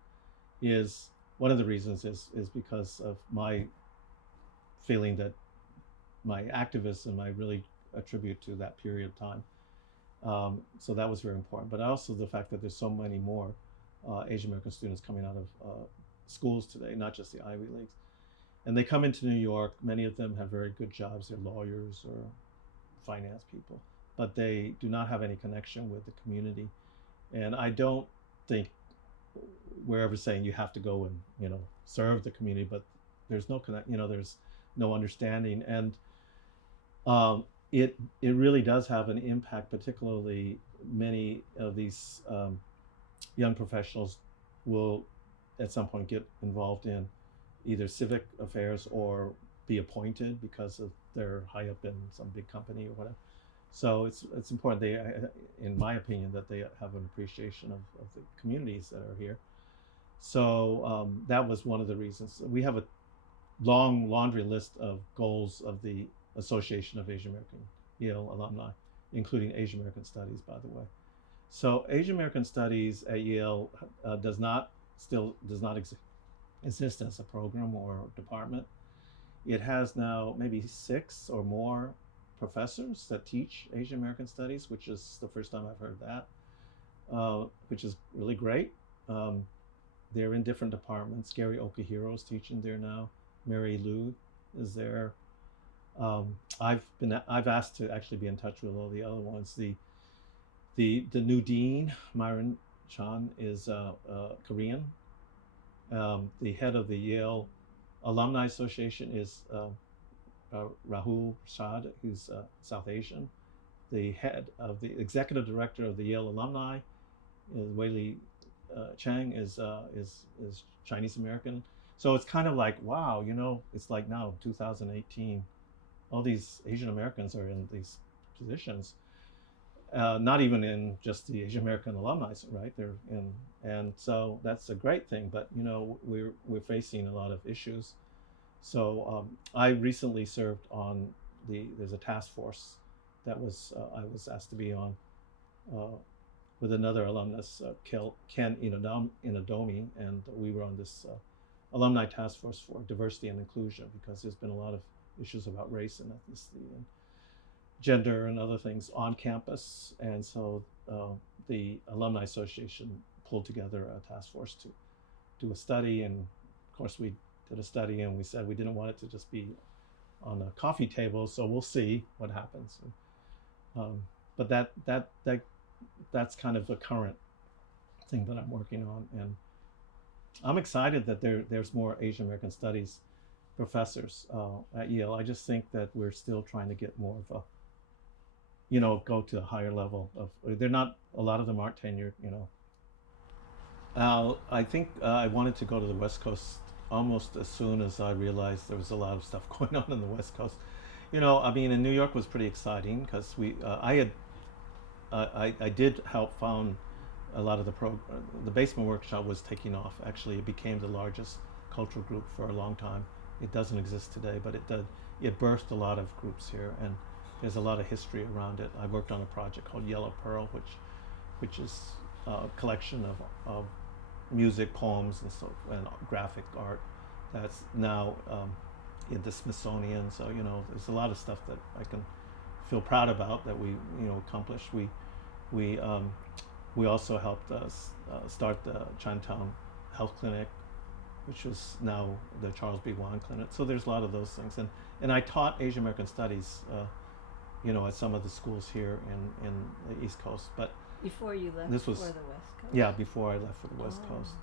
one of the reasons is because of my feeling that my activism I really attribute to that period of time. So that was very important, but also the fact that there's so many more Asian American students coming out of schools today, not just the Ivy Leagues. And they come into New York, many of them have very good jobs, they're lawyers or finance people, but they do not have any connection with the community. And I don't think wherever saying you have to go and serve the community, but there's no connect. There's no understanding, and it really does have an impact. Particularly, many of these young professionals will at some point get involved in either civic affairs or be appointed because of they're high up in some big company or whatever. So it's important they, in my opinion, that they have an appreciation of the communities that are here. So that was one of the reasons. We have a long laundry list of goals of the Association of Asian American Yale Alumni, including Asian American Studies, by the way. So Asian American Studies at Yale does not exist as a program or department. It has now maybe 6 or more professors that teach Asian American Studies, which is the first time I've heard that, which is really great. They're in different departments. Gary Okahiro is teaching there now. Mary Lou is there. I've asked to actually be in touch with all the other ones. The new dean, Myron Chan, is Korean. The head of the Yale Alumni Association is Rahul Prasad, who's South Asian. The head of the executive director of the Yale Alumni is Weili Chang, is Chinese American. So it's kind of like, wow, it's like now 2018, all these Asian Americans are in these positions. Not even in just the Asian American alumni, right? They're in, and so that's a great thing. But we're facing a lot of issues. So I recently served on there's a task force that I was asked to be on with another alumnus, Ken Inadomi, and we were on this alumni task force for diversity and inclusion, because there's been a lot of issues about race and ethnicity and gender and other things on campus. And so the Alumni Association pulled together a task force to do a study. And of course we did a study, and we said we didn't want it to just be on a coffee table, so we'll see what happens. But that's kind of a current thing that I'm working on, and I'm excited that there's more Asian American Studies professors at Yale. I just think that we're still trying to get more of a, go to a higher level of. They're not. A lot of them aren't tenured. I think I wanted to go to the West Coast almost as soon as I realized there was a lot of stuff going on in the West Coast. I mean, in New York was pretty exciting because I did help found a lot of the basement workshop was taking off. Actually, it became the largest cultural group for a long time. It doesn't exist today, but it birthed a lot of groups here, and there's a lot of history around it. I worked on a project called Yellow Pearl, which is a collection of music, poems, and graphic art that's now in the Smithsonian. So there's a lot of stuff that I can feel proud about that we accomplished. We also helped start the Chinatown Health Clinic, which was now the Charles B. Wan Clinic. So there's a lot of those things, and I taught Asian American Studies, at some of the schools here in the East Coast. But before you left this was for the West Coast. Yeah, before I left for the West Coast.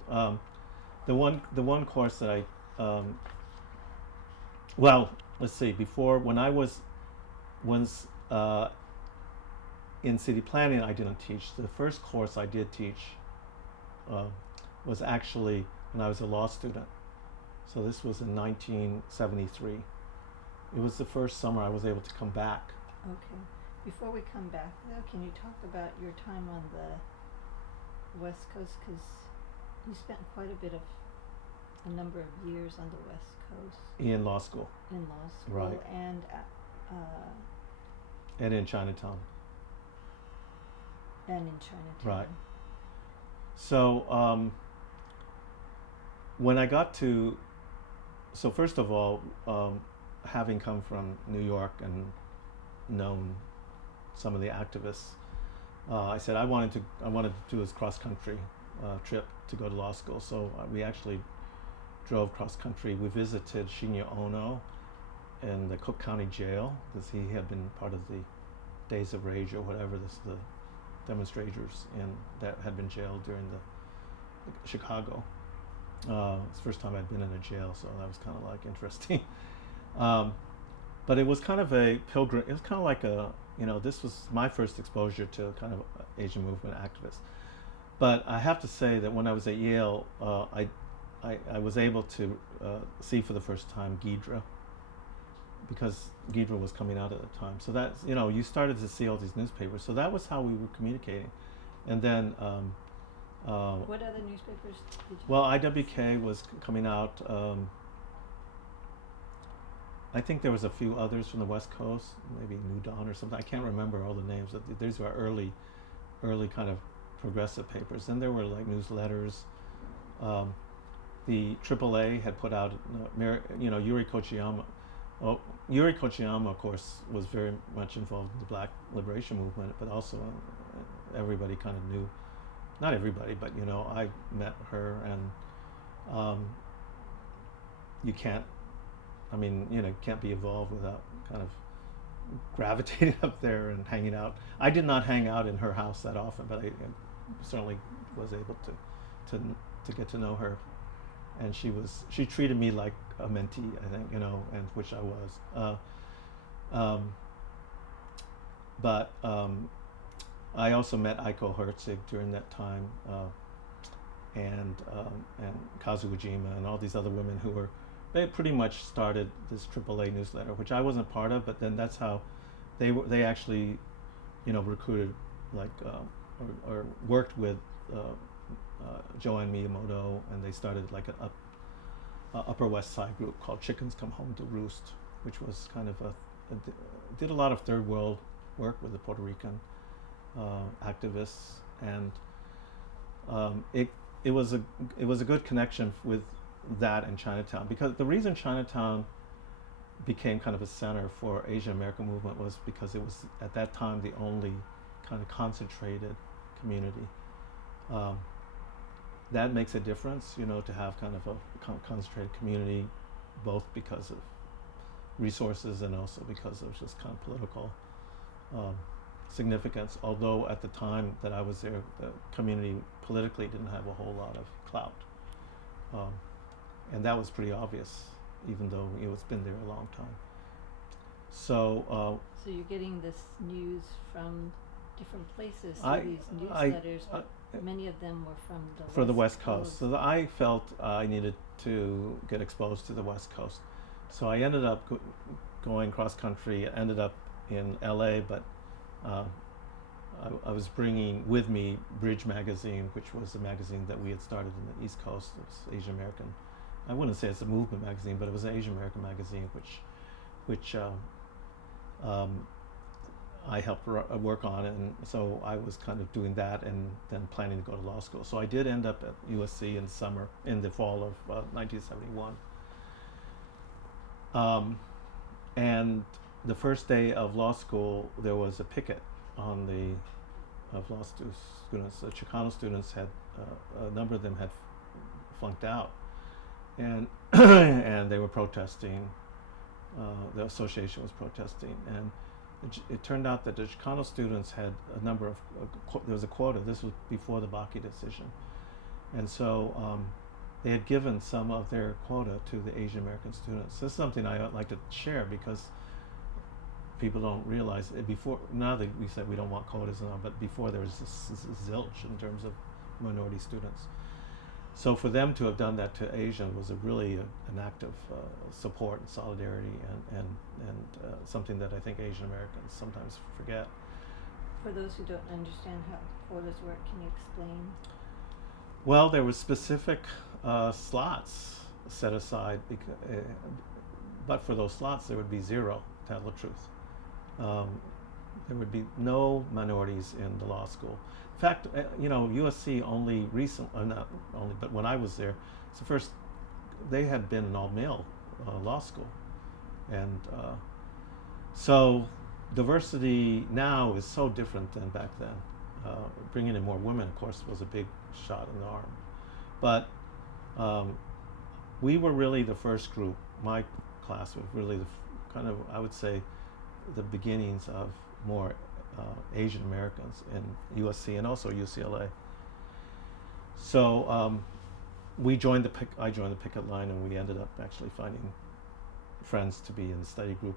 The one course that well, let's see. Before, when I was in city planning, I didn't teach. The first course I did teach was actually when I was a law student. So this was in 1973. It was the first summer I was able to come back. Okay. Before we come back, though, can you talk about your time on the West Coast? Because you spent quite a number of years on the West Coast. In law school. In law school. Right. And in Chinatown. And in Chinatown. Right. So when I got to, so first of all, having come from New York and known some of the activists, I said I wanted to do this cross country trip to go to law school. So we actually drove cross country. We visited Shinya Ono in the Cook County Jail because he had been part of the Days of Rage or whatever, the demonstrators that had been jailed during Chicago. It's the first time I'd been in a jail, so that was kind of like interesting. um, but it was kind of a pilgrim. It was kind of like this was my first exposure to kind of Asian movement activists. But I have to say that when I was at Yale, I was able to see for the first time Ghidra, because Ghidra was coming out at the time. So that's, you started to see all these newspapers. So that was how we were communicating. And then what other newspapers did you? well, IWK was coming out. I think there was a few others from the West Coast, maybe New Dawn or something. I can't remember all the names. These were early kind of progressive papers. Then there were like newsletters. The AAA had put out, Yuri Kochiyama. Well, Yuri Kochiyama, of course, was very much involved in the Black Liberation Movement, but also everybody kind of knew. Not everybody, but I met her, and you can't be involved without kind of gravitating up there and hanging out. I did not hang out in her house that often, but I certainly was able to get to know her, and she treated me like a mentee, I think, and which I was. But I also met Aiko Herzig during that time, and Kazu Ujima and all these other women they pretty much started this AAA newsletter, which I wasn't part of, but then that's how they actually, recruited or worked with Joanne Miyamoto, and they started like a Upper West Side group called Chickens Come Home to Roost, which was kind of did a lot of third world work with the Puerto Rican activists, and it was a good connection with that and Chinatown, because the reason Chinatown became kind of a center for Asian American movement was because it was at that time the only kind of concentrated community. That makes a difference, to have kind of a concentrated community, both because of resources and also because of just kind of political significance. Although at the time that I was there, the community politically didn't have a whole lot of clout. And that was pretty obvious, even though it's been there a long time. So so you're getting this news from different places, these newsletters, but many of them were from the West Coast. So I felt I needed to get exposed to the West Coast. So I ended up going cross country, ended up in LA, but I was bringing with me Bridge magazine, which was a magazine that we had started in the East Coast. It was Asian American. I wouldn't say it's a movement magazine, but it was an Asian American magazine, which I helped work on, and so I was kind of doing that, and then planning to go to law school. So I did end up at USC in the fall of 1971. And the first day of law school, there was a picket of law students. The Chicano students had a number of them had flunked out, and and they were protesting. The association was protesting, and it turned out that the Chicano students had a number of there was a quota. This was before the Bakke decision, and so they had given some of their quota to the Asian American students. This is something I would like to share, because people don't realize it. Before, now that we said we don't want quotas and all, but before there was this zilch in terms of minority students. So for them to have done that to Asia was really an act of support and solidarity, and something that I think Asian Americans sometimes forget. For those who don't understand how quotas work, can you explain? Well, there were specific slots set aside, but for those slots there would be zero, to tell the truth. There would be no minorities in the law school. In fact, USC only not only, but when I was there, it's the first, they had been an all-male law school. And so diversity now is so different than back then. Bringing in more women, of course, was a big shot in the arm. But we were really the first group. My class was really kind of, I would say, the beginnings of more Asian Americans in USC and also UCLA. So I joined the picket line, and we ended up actually finding friends to be in the study group.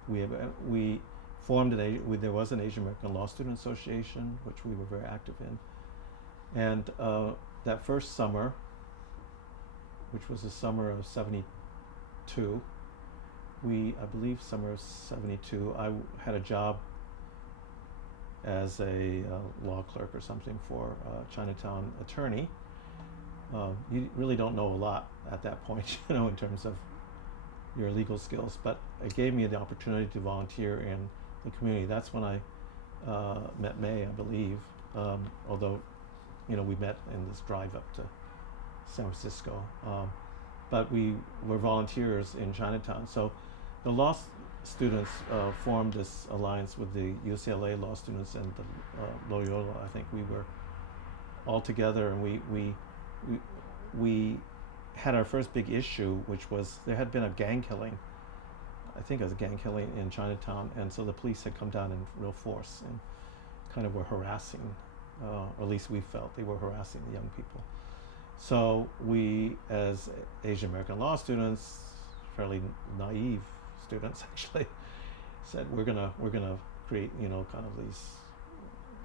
We formed there was an Asian American Law Student Association, which we were very active in. And that first summer, which was the summer of '72, I believe summer of '72, I had a job as a law clerk or something for a Chinatown attorney. You really don't know a lot at that point, in terms of your legal skills, but it gave me the opportunity to volunteer in the community. That's when I met May, I believe, although, we met in this drive up to San Francisco. But we were volunteers in Chinatown. So the students formed this alliance with the UCLA law students and the Loyola. I think we were all together, and we had our first big issue, which was there had been a gang killing. I think it was a gang killing in Chinatown, and so the police had come down in real force and kind of were harassing, or at least we felt they were harassing the young people. So we, as Asian American law students, fairly naive students actually, said we're gonna create kind of these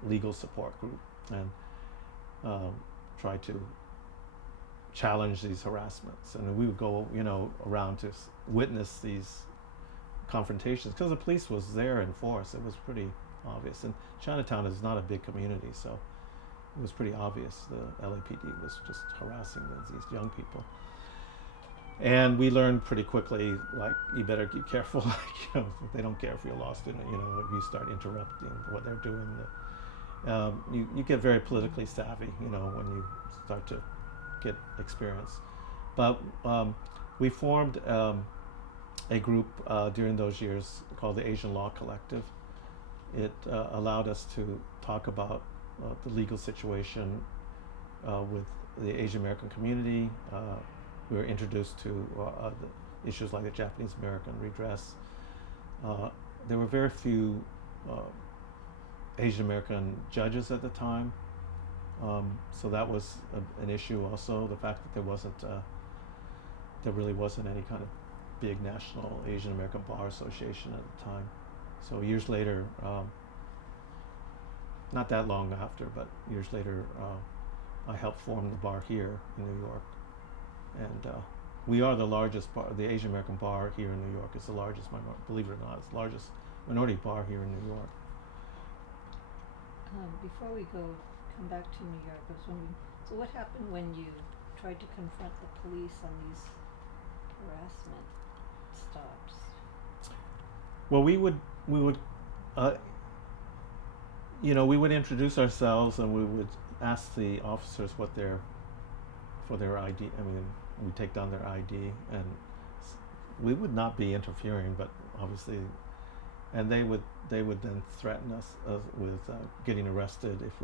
legal support group and try to challenge these harassments. And we would go around to witness these confrontations because the police was there in force. It was pretty obvious, and Chinatown is not a big community, so it was pretty obvious the LAPD was just harassing these young people. And we learned pretty quickly, like, you better be careful. Like, they don't care if you're a law student. If you start interrupting what they're doing, you get very politically savvy. When you start to get experience. But we formed a group during those years called the Asian Law Collective. It allowed us to talk about the legal situation with the Asian American community. We were introduced to the issues like the Japanese American redress. There were very few Asian American judges at the time, so that was an issue also. The fact that there really wasn't any kind of big national Asian American Bar Association at the time. So years later, not that long after, but years later, I helped form the bar here in New York. And we are the largest bar, the Asian American bar here in New York. It's the largest, believe it or not, it's the largest minority bar here in New York. Before we come back to New York, I was wondering, so what happened when you tried to confront the police on these harassment stops? Well, we would introduce ourselves, and we would ask the officers for their ID. I mean, we take down their ID, and we would not be interfering, but obviously, and they would then threaten us with getting arrested if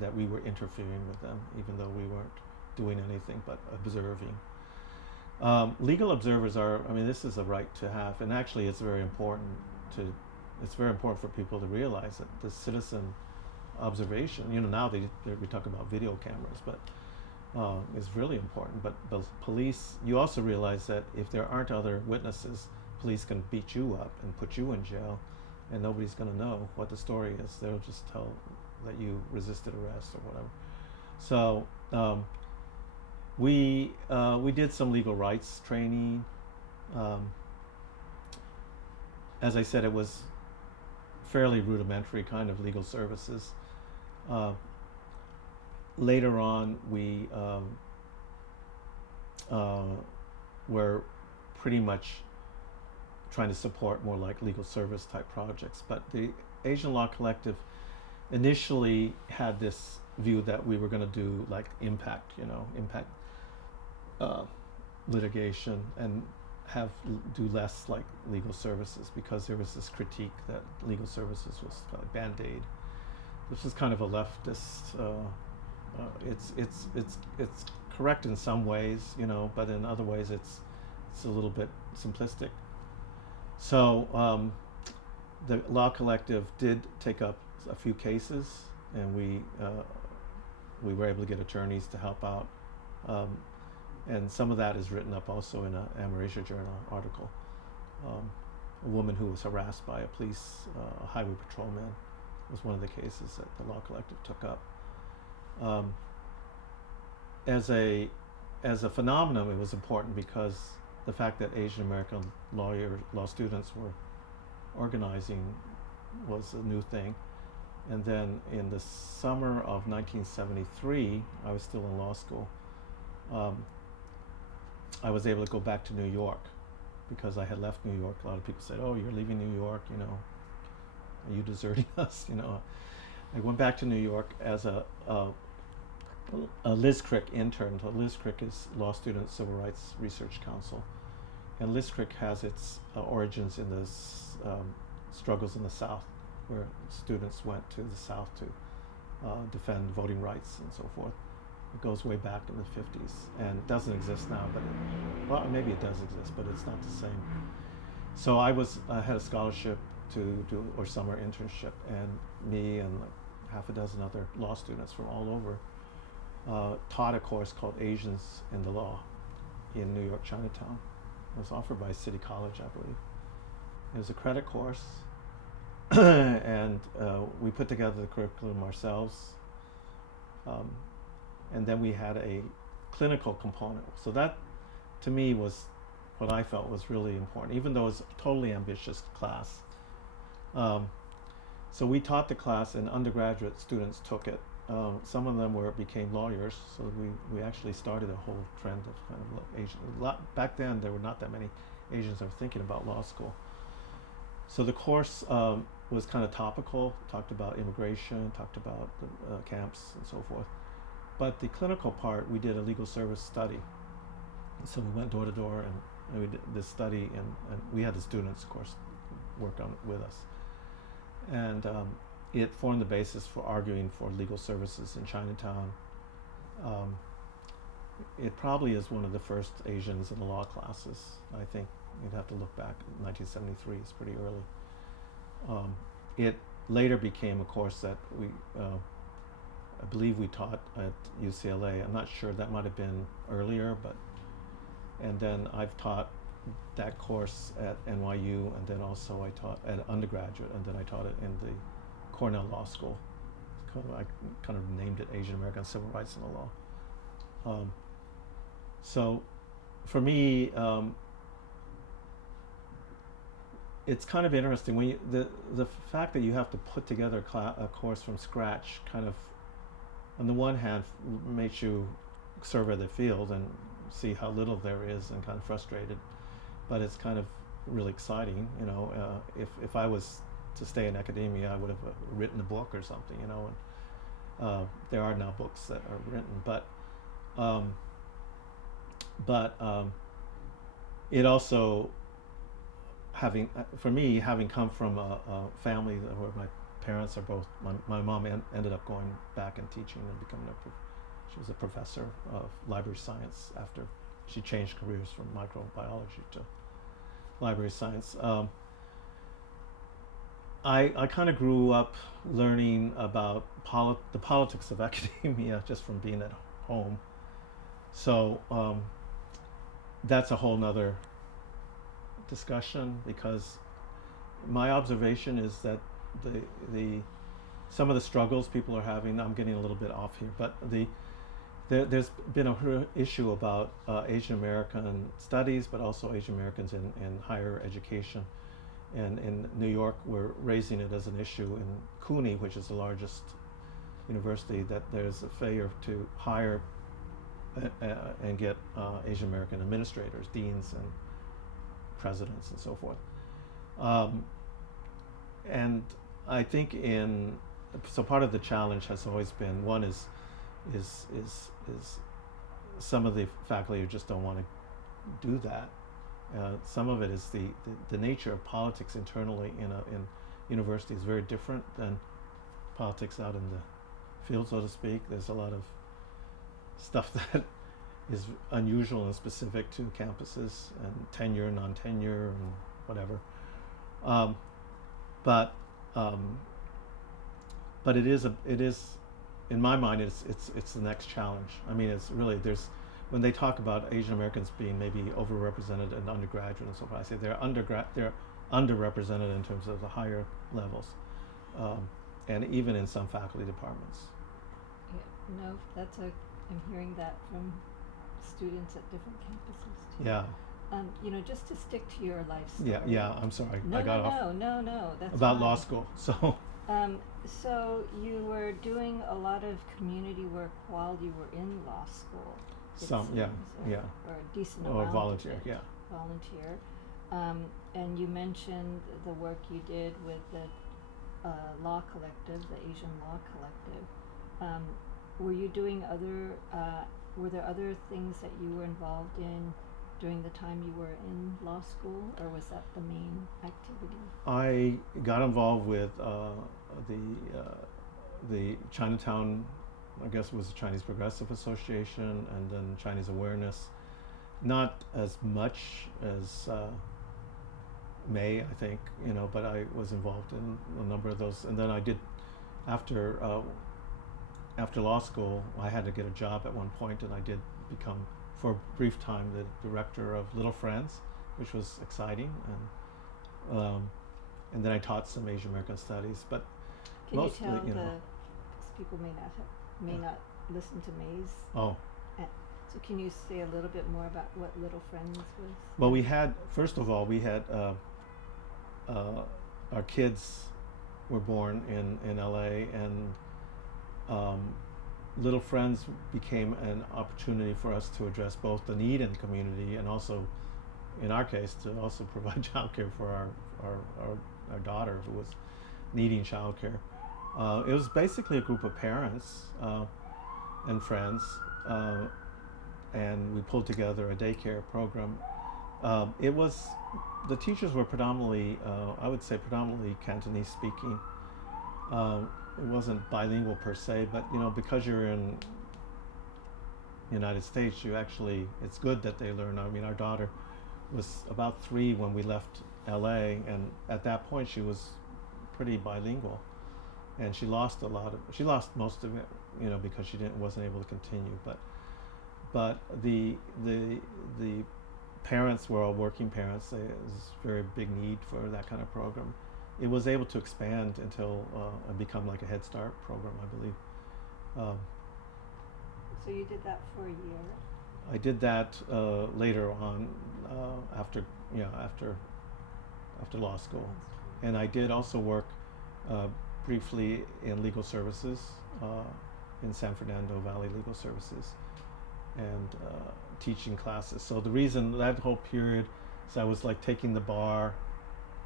that we were interfering with them, even though we weren't doing anything but observing. Legal observers this is a right to have, and actually it's very important for people to realize that the citizen observation, now we talk about video cameras, but is really important. But the police, you also realize that if there aren't other witnesses, police can beat you up and put you in jail, and nobody's going to know what the story is. They'll just tell that you resisted arrest or whatever. So we did some legal rights training. As I said, it was fairly rudimentary kind of legal services. Later on, we were pretty much trying to support more like legal service type projects. But the Asian Law Collective initially had this view that we were going to do like impact litigation and do less like legal services, because there was this critique that legal services was kind of Band-Aid. This is kind of a leftist. It's correct in some ways, but in other ways it's a little bit simplistic. So the Law Collective did take up a few cases, and we were able to get attorneys to help out And some of that is written up also in an Amerasia Journal article. A woman who was harassed by a police, a highway patrolman, was one of the cases that the Law Collective took up. As a phenomenon, it was important because the fact that Asian American law students were organizing was a new thing. And then in the summer of 1973, I was still in law school. I was able to go back to New York because I had left New York. A lot of people said, "Oh, you're leaving New York, you know, are you deserting us?" You know, I went back to New York as a Liz Crick intern. So Liz Crick is Law Student Civil Rights Research Council, and Liz Crick has its origins in the struggles in the South, where students went to the South to defend voting rights and so forth. It goes way back in the 50s, and it doesn't exist now, but well, maybe it does exist, but it's not the same. So I had a scholarship to do a summer internship, and me and like half a dozen other law students from all over taught a course called Asians in the Law in New York Chinatown. It was offered by City College, I believe. It was a credit course, and we put together the curriculum ourselves. And then we had a clinical component. So that, to me, was what I felt was really important, even though it was a totally ambitious class. So we taught the class, and undergraduate students took it. Some of them became lawyers, so we actually started a whole trend of kind of Asian. Back then, there were not that many Asians that were thinking about law school. So the course was kind of topical, talked about immigration, talked about the camps and so forth. But the clinical part, we did a legal service study. So we went door to door and we did this study, and we had the students, of course, work on it with us. And it formed the basis for arguing for legal services in Chinatown. It probably is one of the first Asians in the law classes. I think you'd have to look back. 1973 is pretty early. It later became a course that I believe we taught at UCLA. I'm not sure, that might have been earlier, and then I've taught that course at NYU, and then also I taught at undergraduate, and then I taught it in the Cornell Law School. I kind of named it Asian American Civil Rights in the Law. So for me, it's kind of interesting when the fact that you have to put together a course from scratch kind of, on the one hand, makes you survey the field and see how little there is and kind of frustrated, but it's kind of really exciting, you know. If I was to stay in academia, I would have written a book or something, you know, and there are now books that are written, but it also, for me, having come from a family where my parents are both, my mom ended up going back and teaching and becoming she was a professor of library science after she changed careers from microbiology to library science. I kind of grew up learning about the politics of academia just from being at home. So that's a whole nother discussion, because my observation is that some of the struggles people are having, I'm getting a little bit off here, but there's been a issue about Asian American studies, but also Asian Americans in higher education. And in New York, we're raising it as an issue in CUNY, which is the largest university, that there's a failure to hire and get Asian American administrators, deans and presidents and so forth. And I think so part of the challenge has always been, one is some of the faculty who just don't want to do that. Some of it is the nature of politics internally in university is very different than politics out in the field, so to speak. There's a lot of stuff that is unusual and specific to campuses, and tenure, non-tenure, and whatever. But it is in my mind, it's the next challenge. I mean, it's really, when they talk about Asian Americans being maybe overrepresented in undergraduate and so forth, I say they're underrepresented in terms of the higher levels, and even in some faculty departments. Yeah, no, I'm hearing that from students at different campuses too. Yeah. Just to stick to your life story. Yeah. I'm sorry. No, I got off. No. That's about fine. law school. So. So you were doing a lot of community work while you were in law school. Some, yeah. Or a decent Or amount. volunteer, of it, yeah. Volunteer. And you mentioned the work you did with the law collective, the Asian Law Collective. Were you doing were there other things that you were involved in during the time you were in law school, or was that the main activity? I got involved with the Chinatown, I guess it was the Chinese Progressive Association, and then Chinese Awareness. Not as much as May, I think, but I was involved in a number of those. And then I did, after law school, I had to get a job at one point, and I did become, for a brief time, the director of Little Friends, which was exciting. And then I taught some Asian American studies, but Can mostly, you tell because people may not listen to May's. Oh. So can you say a little bit more about what Little Friends was? Well, first of all, we had our kids were born in LA, and Little Friends became an opportunity for us to address both the need in the community and also, in our case, to also provide childcare for our daughter who was needing childcare. It was basically a group of parents and friends, and we pulled together a daycare program. The teachers were predominantly, I would say predominantly Cantonese speaking. It wasn't bilingual per se, but because you're in the United States, it's good that they learn. I mean, our daughter was about 3 when we left LA, and at that point she was pretty bilingual, and she lost most of it, because she wasn't able to continue. But the parents were all working parents. There was a very big need for that kind of program. It was able to expand until and become like a Head Start program, I believe. So you did that for a year? I did that later on, after law school, and I did also work briefly in legal services in San Fernando Valley Legal Services, and teaching classes. So the reason that whole period is I was like taking the bar.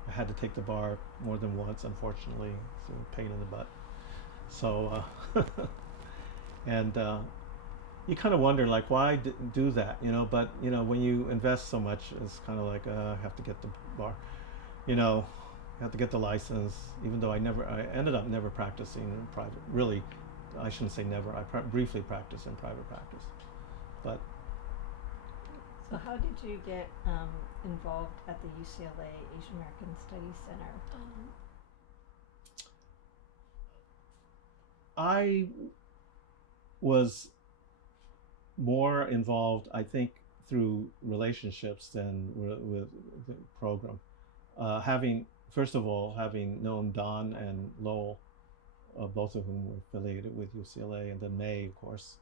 I had to take the bar more than once, unfortunately. It's a pain in the butt. So, and you kind of wonder, like, why do that, But, when you invest so much, it's kind of like, I have to get the bar, I have to get the license, even though I ended up never practicing in private. Really, I shouldn't say never. I briefly practiced in private practice. But. So how did you get involved at the UCLA Asian American Studies Center? I was more involved, I think, through relationships than with the program. First of all, having known Don and Lowell, both of whom were affiliated with UCLA, and then May, of course.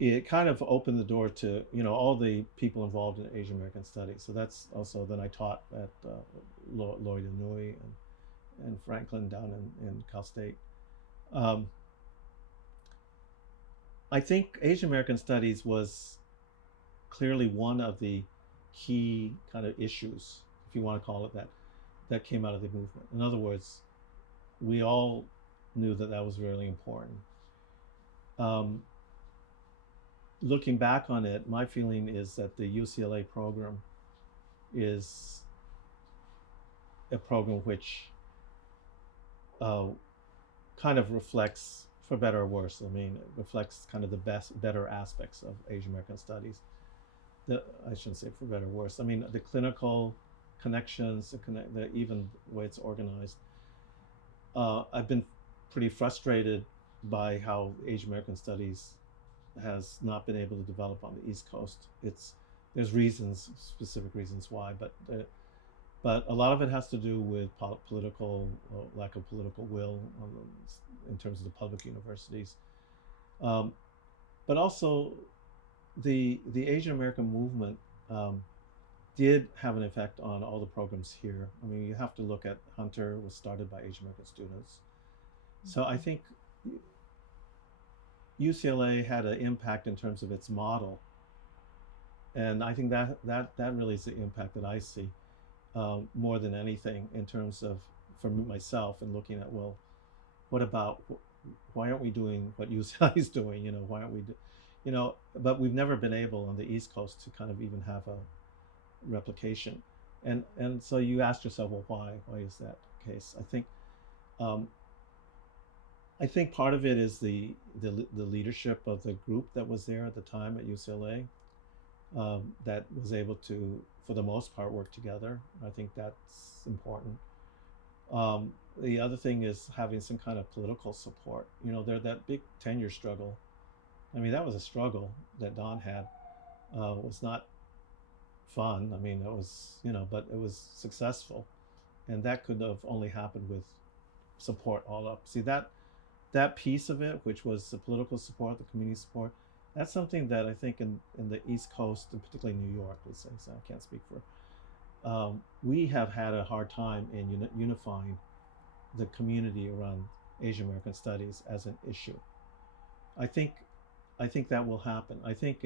It kind of opened the door to all the people involved in Asian American studies. So that's also, then I taught at Lloyd and Nui and Franklin down in Cal State. I think Asian American studies was clearly one of the key kind of issues, if you want to call it that came out of the movement. In other words, we all knew that was really important. Looking back on it, my feeling is that the UCLA program is a program which kind of reflects, for better or worse, it reflects kind of the better aspects of Asian American studies. I shouldn't say for better or worse. The clinical connections, even the way it's organized. I've been pretty frustrated by how Asian American studies has not been able to develop on the East Coast. There's reasons, specific reasons why, but a lot of it has to do with political lack of political will in terms of the public universities, um, but also the Asian American movement did have an effect on all the programs here. I mean, you have to look at Hunter was started by Asian American students, so I think UCLA had an impact in terms of its model, and I think that really is the impact that I see more than anything in terms of for myself and looking at, well, what about why aren't we doing what UCLA is doing? You know, why aren't we, but we've never been able on the East Coast to kind of even have a replication, and so you ask yourself, well, why is that the case? Um, I think part of it is the leadership of the group that was there at the time at UCLA, that was able to, for the most part, work together. I think that's important. The other thing is having some kind of political support. You know, that big tenure struggle. I mean, that was a struggle that Don had. Was not fun. I mean, it was, but it was successful, and that could have only happened with support all up. See that piece of it, which was the political support, the community support, that's something that I think in the East Coast, and particularly New York, let's say, so I can't speak for, we have had a hard time in unifying the community around Asian American studies as an issue. I think that will happen. I think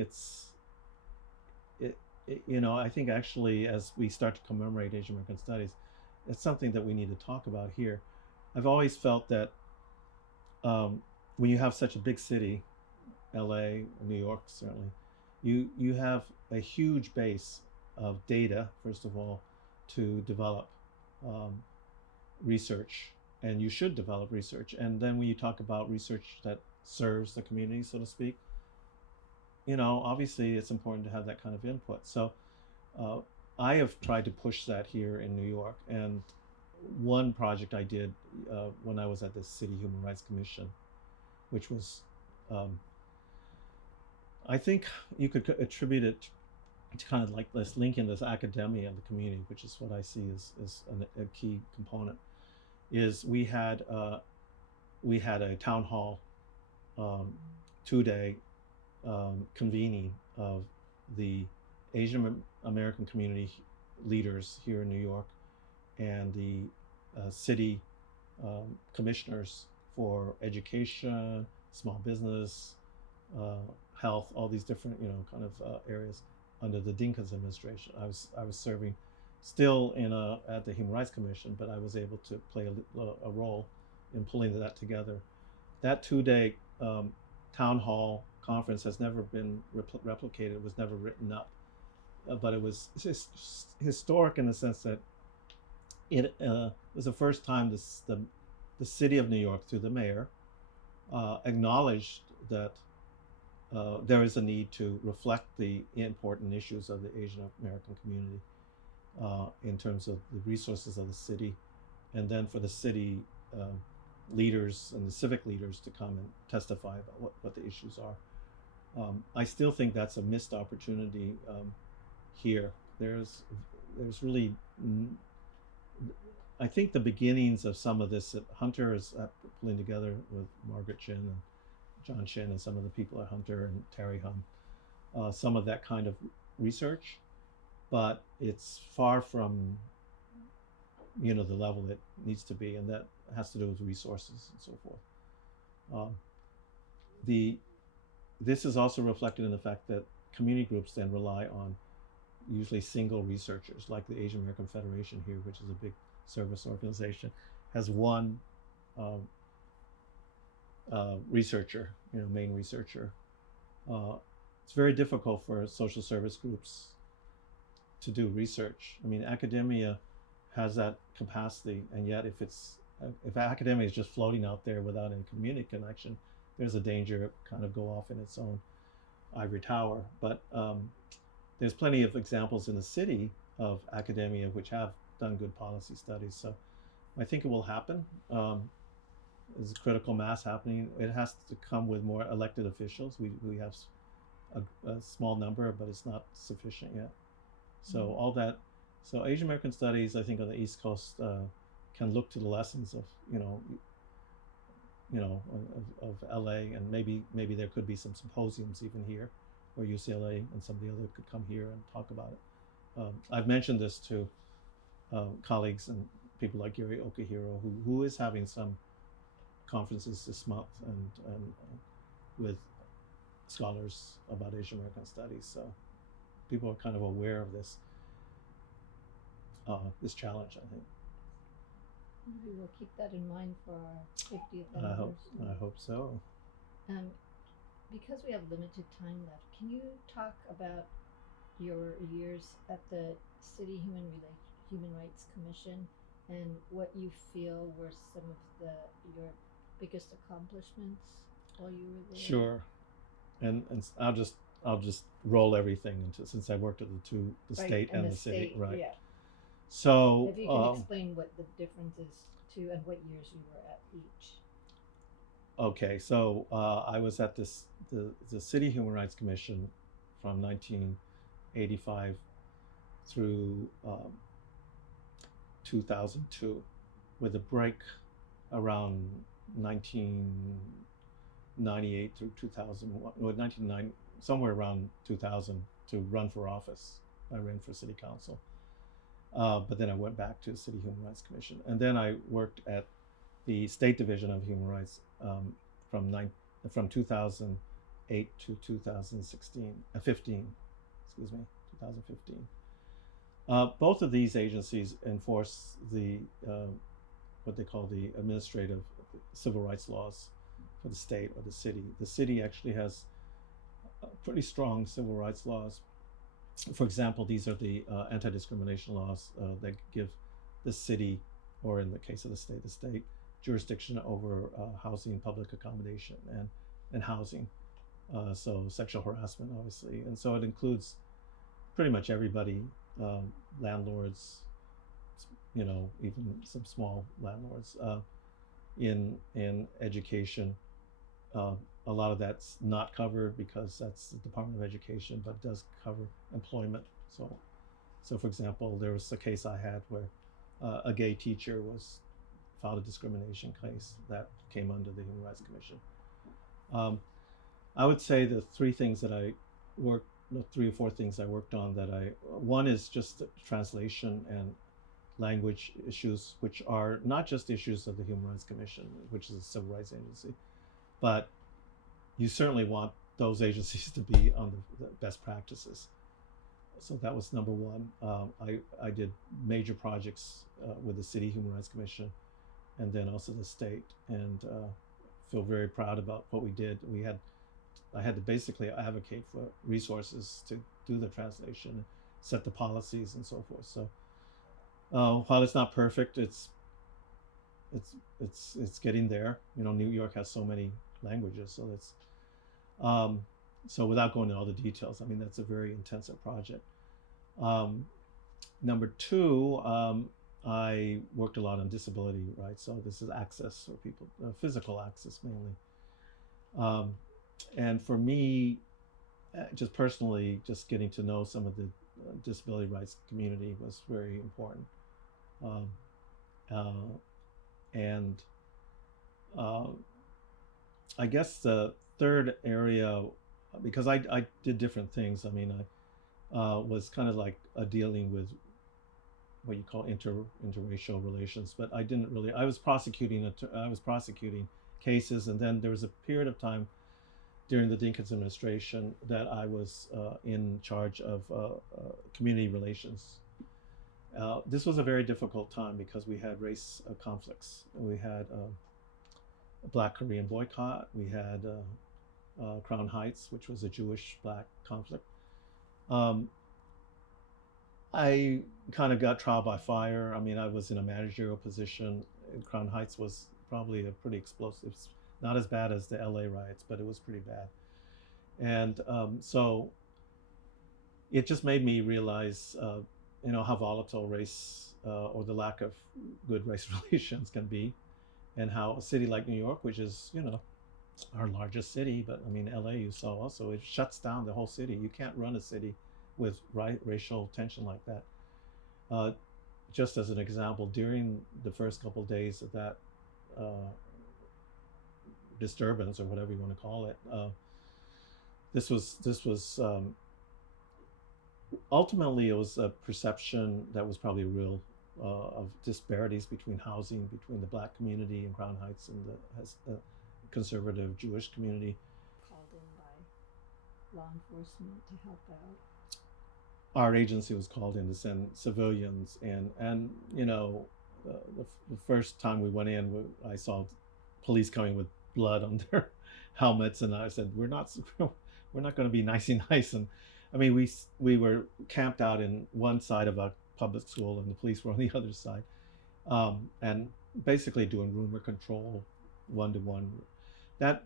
I think actually as we start to commemorate Asian American studies, it's something that we need to talk about here. I've always felt that when you have such a big city, LA, New York certainly, you have a huge base of data, first of all, to develop research, and you should develop research. And then when you talk about research that serves the community, so to speak, obviously it's important to have that kind of input. So I have tried to push that here in New York. And one project I did when I was at the City Human Rights Commission, which was, I think you could attribute it to kind of like this link in this academia and the community, which is what I see as a key component, is we had a town hall, 2-day convening of the Asian American community leaders here in New York and the city commissioners for education, small business, health, all these different kind of areas under the Dinkins administration. I was serving still at the Human Rights Commission, but I was able to play a role in pulling that together. That 2-day town hall conference has never been replicated. It was never written up, but it was historic in the sense that it was the first time the city of New York, through the mayor, acknowledged that there is a need to reflect the important issues of the Asian American community in terms of the resources of the city, and then for the city leaders and the civic leaders to come and testify about what the issues are. I still think that's a missed opportunity here. There's really, I think the beginnings of some of this that Hunter is pulling together with Margaret Chen and John Chen and some of the people at Hunter and Terry Hum, some of that kind of research, but it's far from the level it needs to be, and that has to do with resources and so forth. This is also reflected in the fact that community groups then rely on usually single researchers, like the Asian American Federation here, which is a big service organization, has one researcher, main researcher. It's very difficult for social service groups to do research. I mean, academia has that capacity, and yet if academia is just floating out there without any community connection, there's a danger it kind of go off in its own ivory tower. But there's plenty of examples in the city of academia which have done good policy studies. So I think it will happen. is critical mass happening. It has to come with more elected officials. We have a small number, but it's not sufficient yet. So all that, so Asian American studies, I think on the East Coast can look to the lessons of of LA, and maybe there could be some symposiums even here, where UCLA and some of the other could come here and talk about it. I've mentioned this to colleagues and people like Yuri Okihiro, who is having some conferences this month and with scholars about Asian American studies. So people are kind of aware of this challenge, I think. We will keep that in mind for our 50th I anniversary. hope so. Because we have limited time left, can you talk about your years at the City Human Rights Commission and what you feel were some of your biggest accomplishments while you were there? Sure, and I'll just roll everything into, since I worked at the state and the city, right? Yeah. So if you can explain what the difference is too, and what years you were at each. Okay, so I was at the City Human Rights Commission from 1985 through 2002, with a break around 1998 through 2001, or 1990, somewhere around 2000, to run for office. I ran for city council. But then I went back to the City Human Rights Commission, and then I worked at the State Division of Human Rights from 2008 to 2015. 2015. Both of these agencies enforce the what they call the administrative civil rights laws for the state or the city. The city actually has pretty strong civil rights laws. For example, these are the anti-discrimination laws that give the city, or in the case of the state, jurisdiction over housing, public accommodation, and housing. So sexual harassment, obviously. And so it includes pretty much everybody, landlords, even some small landlords, in education. A lot of that's not covered because that's the Department of Education, but does cover employment. So for example, there was a case I had where a gay teacher filed a discrimination case that came under the Human Rights Commission. I would say the three or four things I worked on one is just translation and language issues, which are not just issues of the Human Rights Commission, which is a civil rights agency, but you certainly want those agencies to be on the best practices. So that was number one. I did major projects with the City Human Rights Commission, and then also the state, and feel very proud about what we did. I had to basically advocate for resources to do the translation, set the policies, and so forth. So while it's not perfect, it's getting there. New York has so many languages, so that's so without going into all the details, I mean, that's a very intensive project. Number two, I worked a lot on disability rights. So this is access for people, physical access mainly. And for me, just personally, just getting to know some of the disability rights community was very important. And I guess the third area, because I did different things. I mean, I was kind of like dealing with what you call interracial relations, but I didn't really. I was prosecuting cases, and then there was a period of time during the Dinkins administration that I was in charge of community relations. This was a very difficult time because we had race conflicts. We had a Black Korean boycott. We had Crown Heights, which was a Jewish-Black conflict. I kind of got trial by fire. I mean, I was in a managerial position. Crown Heights was probably a pretty explosive, not as bad as the LA riots, but it was pretty bad. And so it just made me realize, how volatile race or the lack of good race relations can be. and how a city like New York, which is, you know, our largest city, but I mean, LA, you saw also, it shuts down the whole city. You can't run a city with racial tension like that. Uh, just as an example, during the first couple of days of that uh, disturbance, or whatever you want to call it, this was ultimately, it was a perception that was probably real, of disparities between housing between the black community in Crown Heights and the conservative Jewish community. Called in by law enforcement to help out. Our agency was called in to send civilians, and you know, the first time we went in, I saw police coming with blood on their helmets, and I said, we're not going to be nicey nice. And I mean, we were camped out in one side of a public school, and the police were on the other side, and basically doing rumor control, 1-to-1. That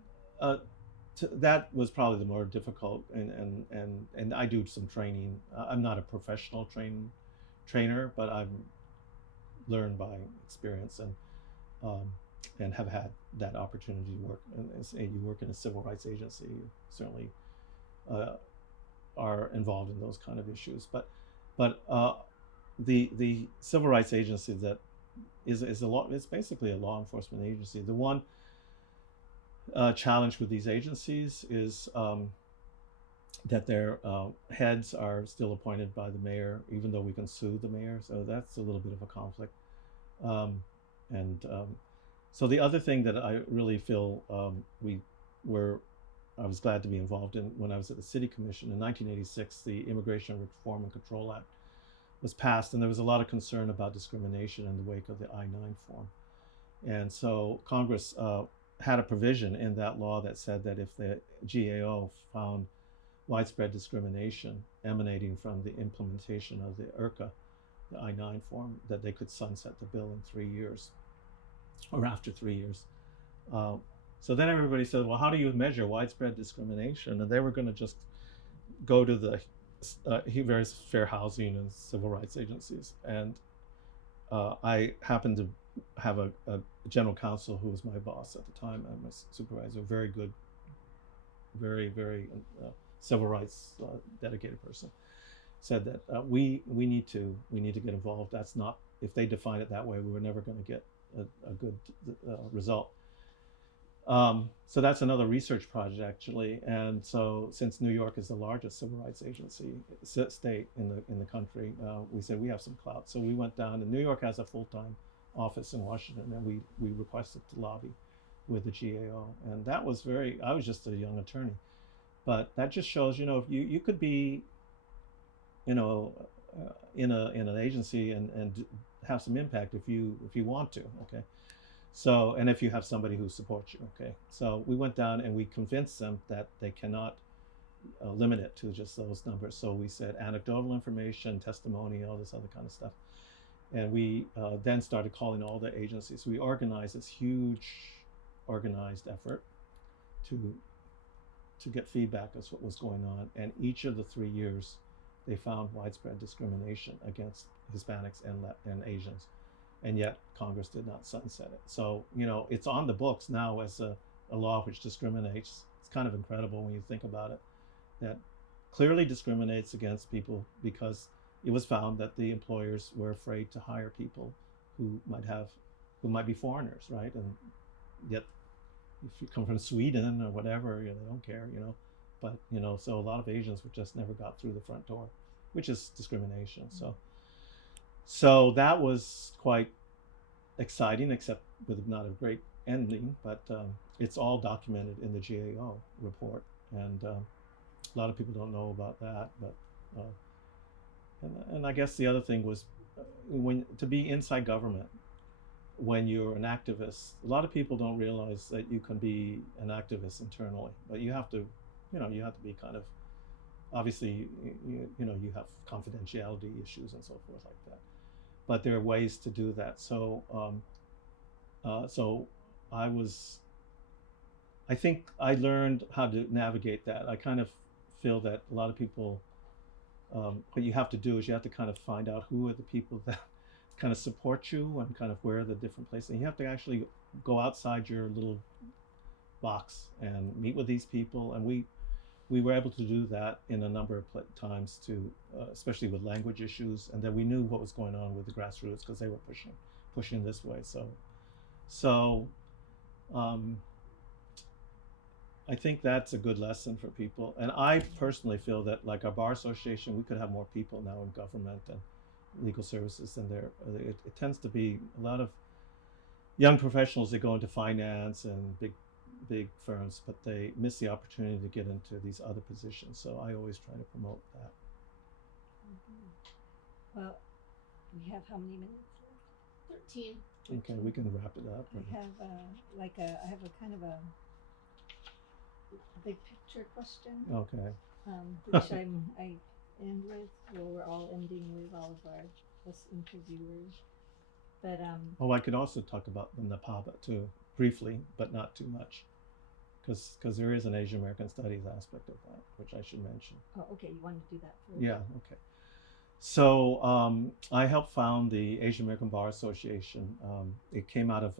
that was probably the more difficult, and I do some training. I'm not a professional trainer, but I've learned by experience, and have had that opportunity to work. And you work in a civil rights agency, you certainly are involved in those kind of issues. But the civil rights agency that is it's basically a law enforcement agency. The one challenge with these agencies is that their heads are still appointed by the mayor, even though we can sue the mayor. So that's a little bit of a conflict. So the other thing that I really feel I was glad to be involved in when I was at the City Commission in 1986, the Immigration Reform and Control Act was passed, and there was a lot of concern about discrimination in the wake of the I-9 form. And so Congress had a provision in that law that said that if the GAO found widespread discrimination emanating from the implementation of the IRCA, the I-9 form, that they could sunset the bill in 3 years, or after 3 years. So then everybody said, well, how do you measure widespread discrimination? And they were going to just go to the various fair housing and civil rights agencies. And I happened to have a general counsel who was my boss at the time, and my supervisor, very good, very civil rights dedicated person, said that we need to get involved. That's not, if they define it that way, we were never going to get a good result. So that's another research project, actually. And so since New York is the largest civil rights agency state in the country, we said we have some clout. So we went down, and New York has a full-time office in Washington, and we requested to lobby with the GAO. And that was I was just a young attorney, but that just shows, you know, you could be, you know, in an agency and have some impact if you want to. Okay. So, and if you have somebody who supports you. Okay. So we went down and we convinced them that they cannot limit it to just those numbers. So we said anecdotal information, testimony, all this other kind of stuff. And we then started calling all the agencies. We organized this huge organized effort to get feedback as what was going on. And each of the 3 years, they found widespread discrimination against Hispanics and Asians. And yet Congress did not sunset it. So, you know, it's on the books now as a law which discriminates. It's kind of incredible when you think about it, that clearly discriminates against people because it was found that the employers were afraid to hire people who might be foreigners, right? And yet, if you come from Sweden or whatever, you know, they don't care, you know. But, you know, so a lot of Asians just never got through the front door, which is discrimination. So that was quite exciting, except with not a great ending. But it's all documented in the GAO report, and a lot of people don't know about that. But and I guess the other thing was to be inside government when you're an activist. A lot of people don't realize that you can be an activist internally, but you have to, you have to be kind of, obviously, you have confidentiality issues and so forth like that. But there are ways to do that. So, so I think I learned how to navigate that. I kind of feel that a lot of people, what you have to do is you have to kind of find out who are the people that kind of support you and kind of where the different places. And you have to actually go outside your little box and meet with these people. And we were able to do that in a number of times too, especially with language issues. And then we knew what was going on with the grassroots because they were pushing this way. So I think that's a good lesson for people. And I personally feel that, like our bar association, we could have more people now in government and legal services than there. It tends to be a lot of young professionals that go into finance and big firms, but they miss the opportunity to get into these other positions. So I always try to promote that. Well, we have how many minutes left? 13. Okay, we can wrap it up. I have I have a kind of a big picture question, Okay. which I end with. Well, we're all ending with all of our us interviewers, but Oh, I could also talk about the NAPABA too, briefly, but not too much, because there is an Asian American Studies aspect of that, which I should mention. oh, okay, you want to do that first? Yeah, okay. So I helped found the Asian American Bar Association. It came out of,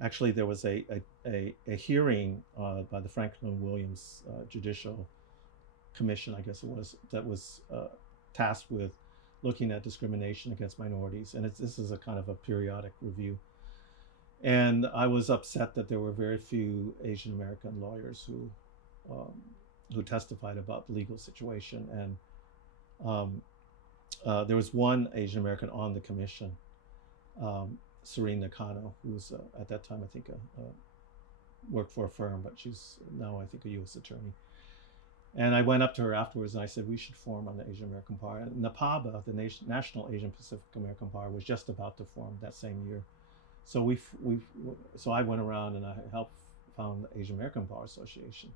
actually there was a hearing by the Franklin Williams Judicial Commission, I guess it was, that was tasked with looking at discrimination against minorities. And this is a kind of a periodic review. And I was upset that there were very few Asian American lawyers who testified about the legal situation. And there was one Asian American on the commission, Serene Nakano, who was at that time, I think, worked for a firm, but she's now, I think, a U.S. attorney. And I went up to her afterwards and I said, we should form on the Asian American Bar. And NAPABA, the National Asian Pacific American Bar, was just about to form that same year. So so I went around and I helped found the Asian American Bar Association.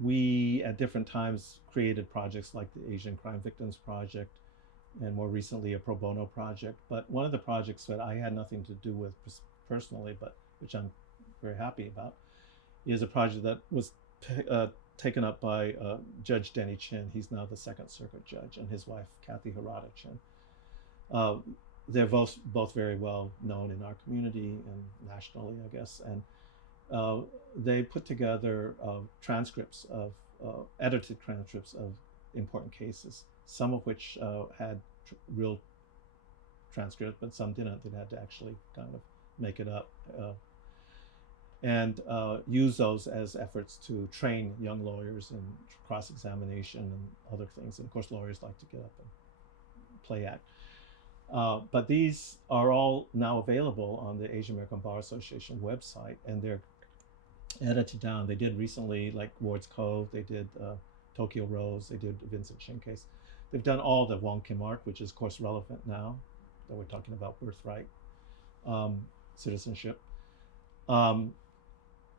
We, at different times, created projects like the Asian Crime Victims Project, and more recently a pro bono project. But one of the projects that I had nothing to do with personally, but which I'm very happy about, is a project that was taken up by Judge Denny Chen. He's now the Second Circuit judge, and his wife, Kathy Harada Chen. They're both very well known in our community and nationally, I guess. And they put together transcripts of edited transcripts of important cases, some of which had real transcripts, but some didn't. They had to actually kind of make it up and use those as efforts to train young lawyers in cross-examination and other things. And of course, lawyers like to get up and play act. But these are all now available on the Asian American Bar Association website, and they're edited down. They did recently, like Ward's Cove, they did Tokyo Rose, they did Vincent Chin case. They've done all the Wong Kim Ark, which is of course relevant now that we're talking about birthright citizenship.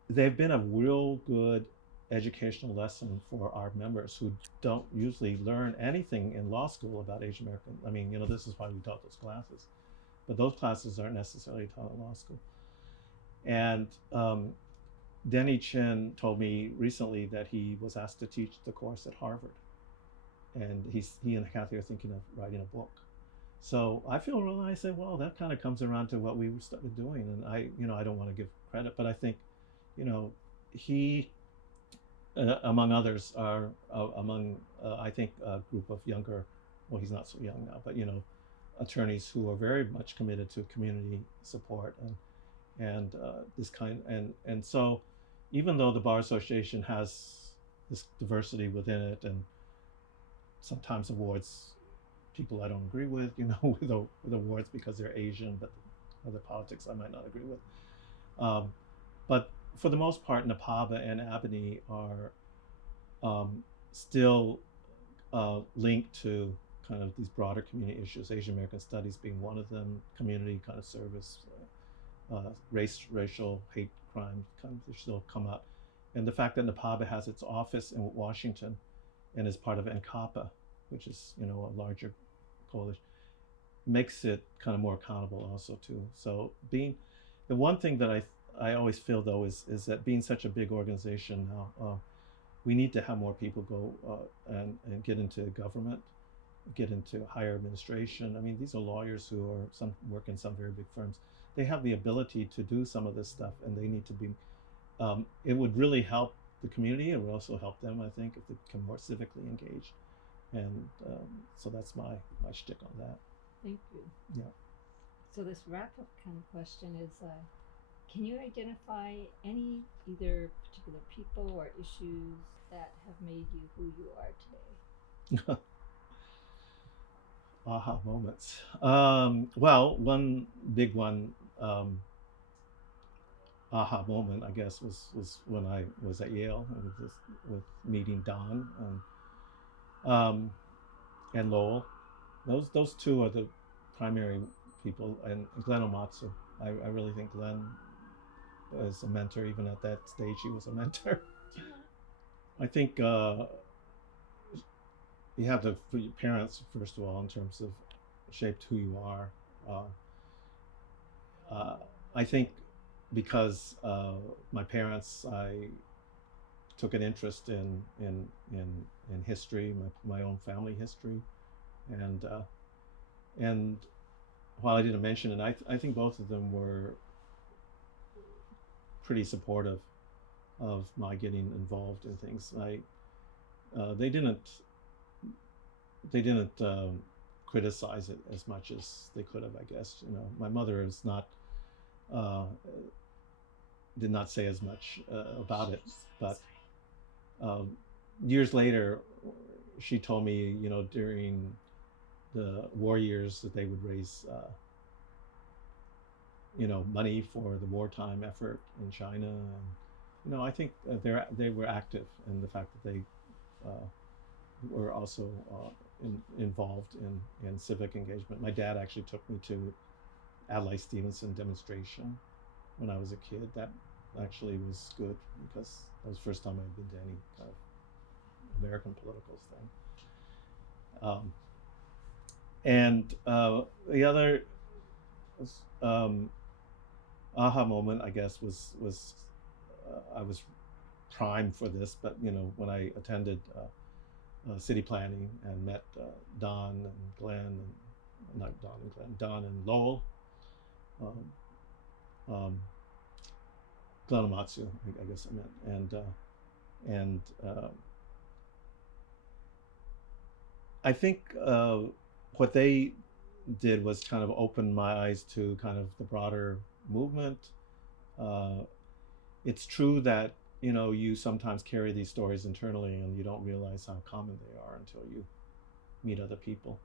They've been a real good educational lesson for our members who don't usually learn anything in law school about Asian American. I mean, this is why we taught those classes, but those classes aren't necessarily taught in law school. And Denny Chen told me recently that he was asked to teach the course at Harvard, and he and Kathy are thinking of writing a book. So I feel really, I say, well, that kind of comes around to what we started doing. And I don't want to give credit, but I think, he, among others, are among, I think, a group of younger, well, he's not so young now, but, attorneys who are very much committed to community support and this kind. And so even though the Bar Association has this diversity within it and sometimes awards people I don't agree with, with awards because they're Asian, but other politics I might not agree with. But for the most part, NAPABA and Abney are still linked to kind of these broader community issues, Asian American Studies being one of them, community kind of service, racial hate crime kind of still come up. And the fact that NAPABA has its office in Washington and is part of NCAPA, which is, a larger coalition, makes it kind of more accountable also too. So the one thing that I always feel though is that being such a big organization now, we need to have more people go and get into government. get into higher administration. I mean, these are lawyers who are some work in some very big firms. They have the ability to do some of this stuff, and they need to be. It would really help the community. It would also help them, I think, if they become more civically engaged. And so that's my shtick on that. Thank you. Yeah. So this wrap-up kind of question is, can you identify any either particular people or issues that have made you who you are today? Aha moments. Well, one big one, aha moment, I guess, was when I was at Yale with meeting Don and Lowell. Those two are the primary people, and Glenn Omatsu. I really think Glenn was a mentor. Even at that stage, he was a mentor. I think you have to, for your parents, first of all, in terms of shaped who you are. I think because my parents, I took an interest in history, my own family history, and while I didn't mention it, I think both of them were pretty supportive of my getting involved in things. They didn't criticize it as much as they could have, I guess. You know, my mother is not did not say as much about it, but years later, she told me, you know, during the war years that they would raise, you know, money for the wartime effort in China, and you know, I think they were active in the fact that they were also involved in civic engagement. My dad actually took me to Adlai Stevenson demonstration when I was a kid. That actually was good because that was the first time I'd been to any kind of American political thing. And the other aha moment, I guess, was I was primed for this, but you know, when I attended city planning and met Don and Glenn, and not Don and Glenn, Don and Lowell, Glenn Omatsu, I guess I meant, and I think what they did was kind of open my eyes to kind of the broader movement. It's true that, you know, you sometimes carry these stories internally and you don't realize how common they are until you meet other people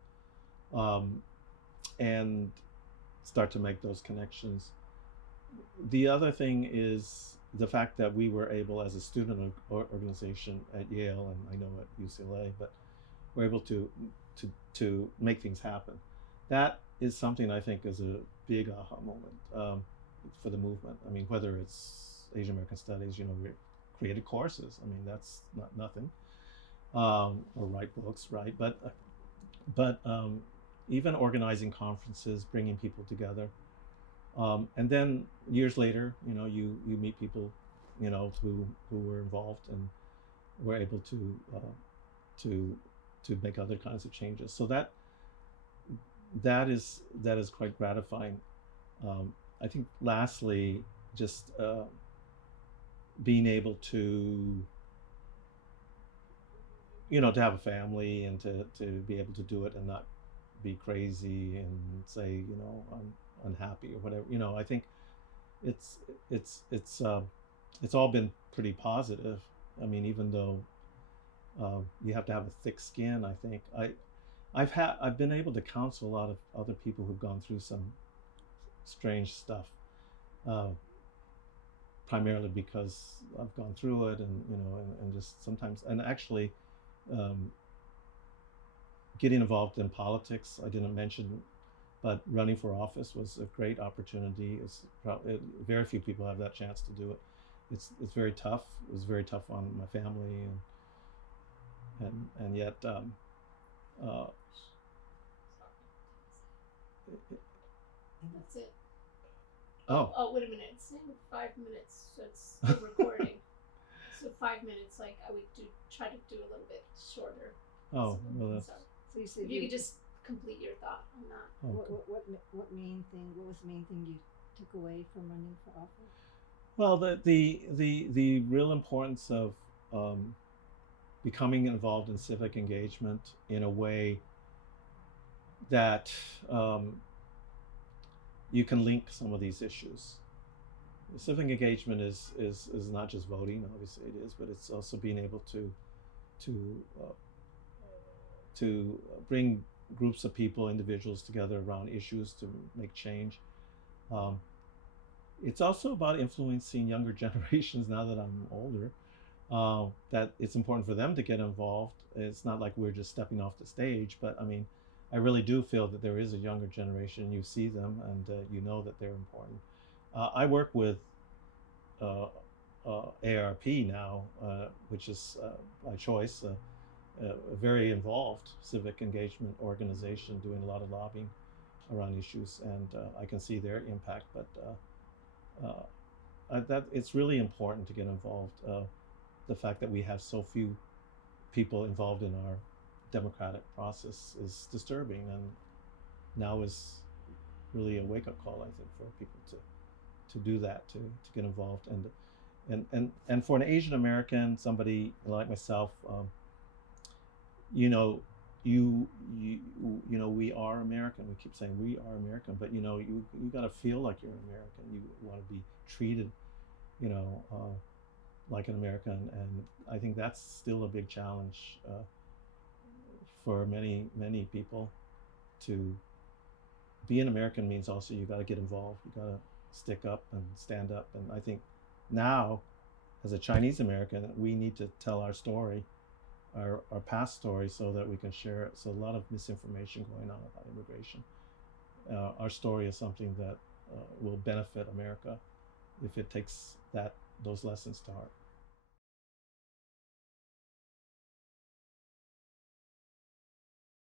and start to make those connections. The other thing is the fact that we were able, as a student organization at Yale, and I know at UCLA, but we're able to make things happen. That is something I think is a big aha moment for the movement. I mean, whether it's Asian American Studies, you know, we created courses. I mean, that's not nothing, or write books, right? But even organizing conferences, bringing people together, and then years later, you know, you meet people, you know, who were involved and were able to make other kinds of changes. So that is quite gratifying. I think lastly, just being able to, you know, to have a family and to be able to do it and not be crazy and say, you know, I'm unhappy or whatever. You know, I think it's all been pretty positive. I mean, even though you have to have a thick skin, I think I've been able to counsel a lot of other people who've gone through some strange stuff, primarily because I've gone through it, and you know, and just sometimes, and actually getting involved in politics, I didn't mention, but running for office was a great opportunity. It's probably very few people have that chance to do it. It's very tough. It was very tough on my family, and yet And that's it. Oh, wait a minute. It's saying 5 minutes. So it's still recording. So 5 minutes. Like I would try to do a little bit shorter. oh, So, well, sorry. So you said If you could just complete your thought on that. Okay. what main thing? What was the main thing you took away from running for office? Well, the real importance of becoming involved in civic engagement in a way that you can link some of these issues. Civic engagement is not just voting, obviously it is, but it's also being able to bring groups of people, individuals together around issues to make change. It's also about influencing younger generations now that I'm older, that it's important for them to get involved. It's not like we're just stepping off the stage, but I mean, I really do feel that there is a younger generation. You see them and you know that they're important. I work with ARP now, which is by choice, a very involved civic engagement organization doing a lot of lobbying around issues, and I can see their impact. But that it's really important to get involved. The fact that we have so few people involved in our democratic process is disturbing, and now is really a wake-up call, I think, for people to do that, to get involved, and for an Asian American, somebody like myself, you know, you know, we are American. We keep saying we are American, but you know, you got to feel like you're an American. You want to be treated, you know, like an American, and I think that's still a big challenge for many people. To be an American means also you got to get involved. You got to stick up and stand up. And I think now, as a Chinese American, we need to tell our story, our past story, so that we can share it. So a lot of misinformation going on about immigration. Our story is something that will benefit America if it takes those lessons to heart.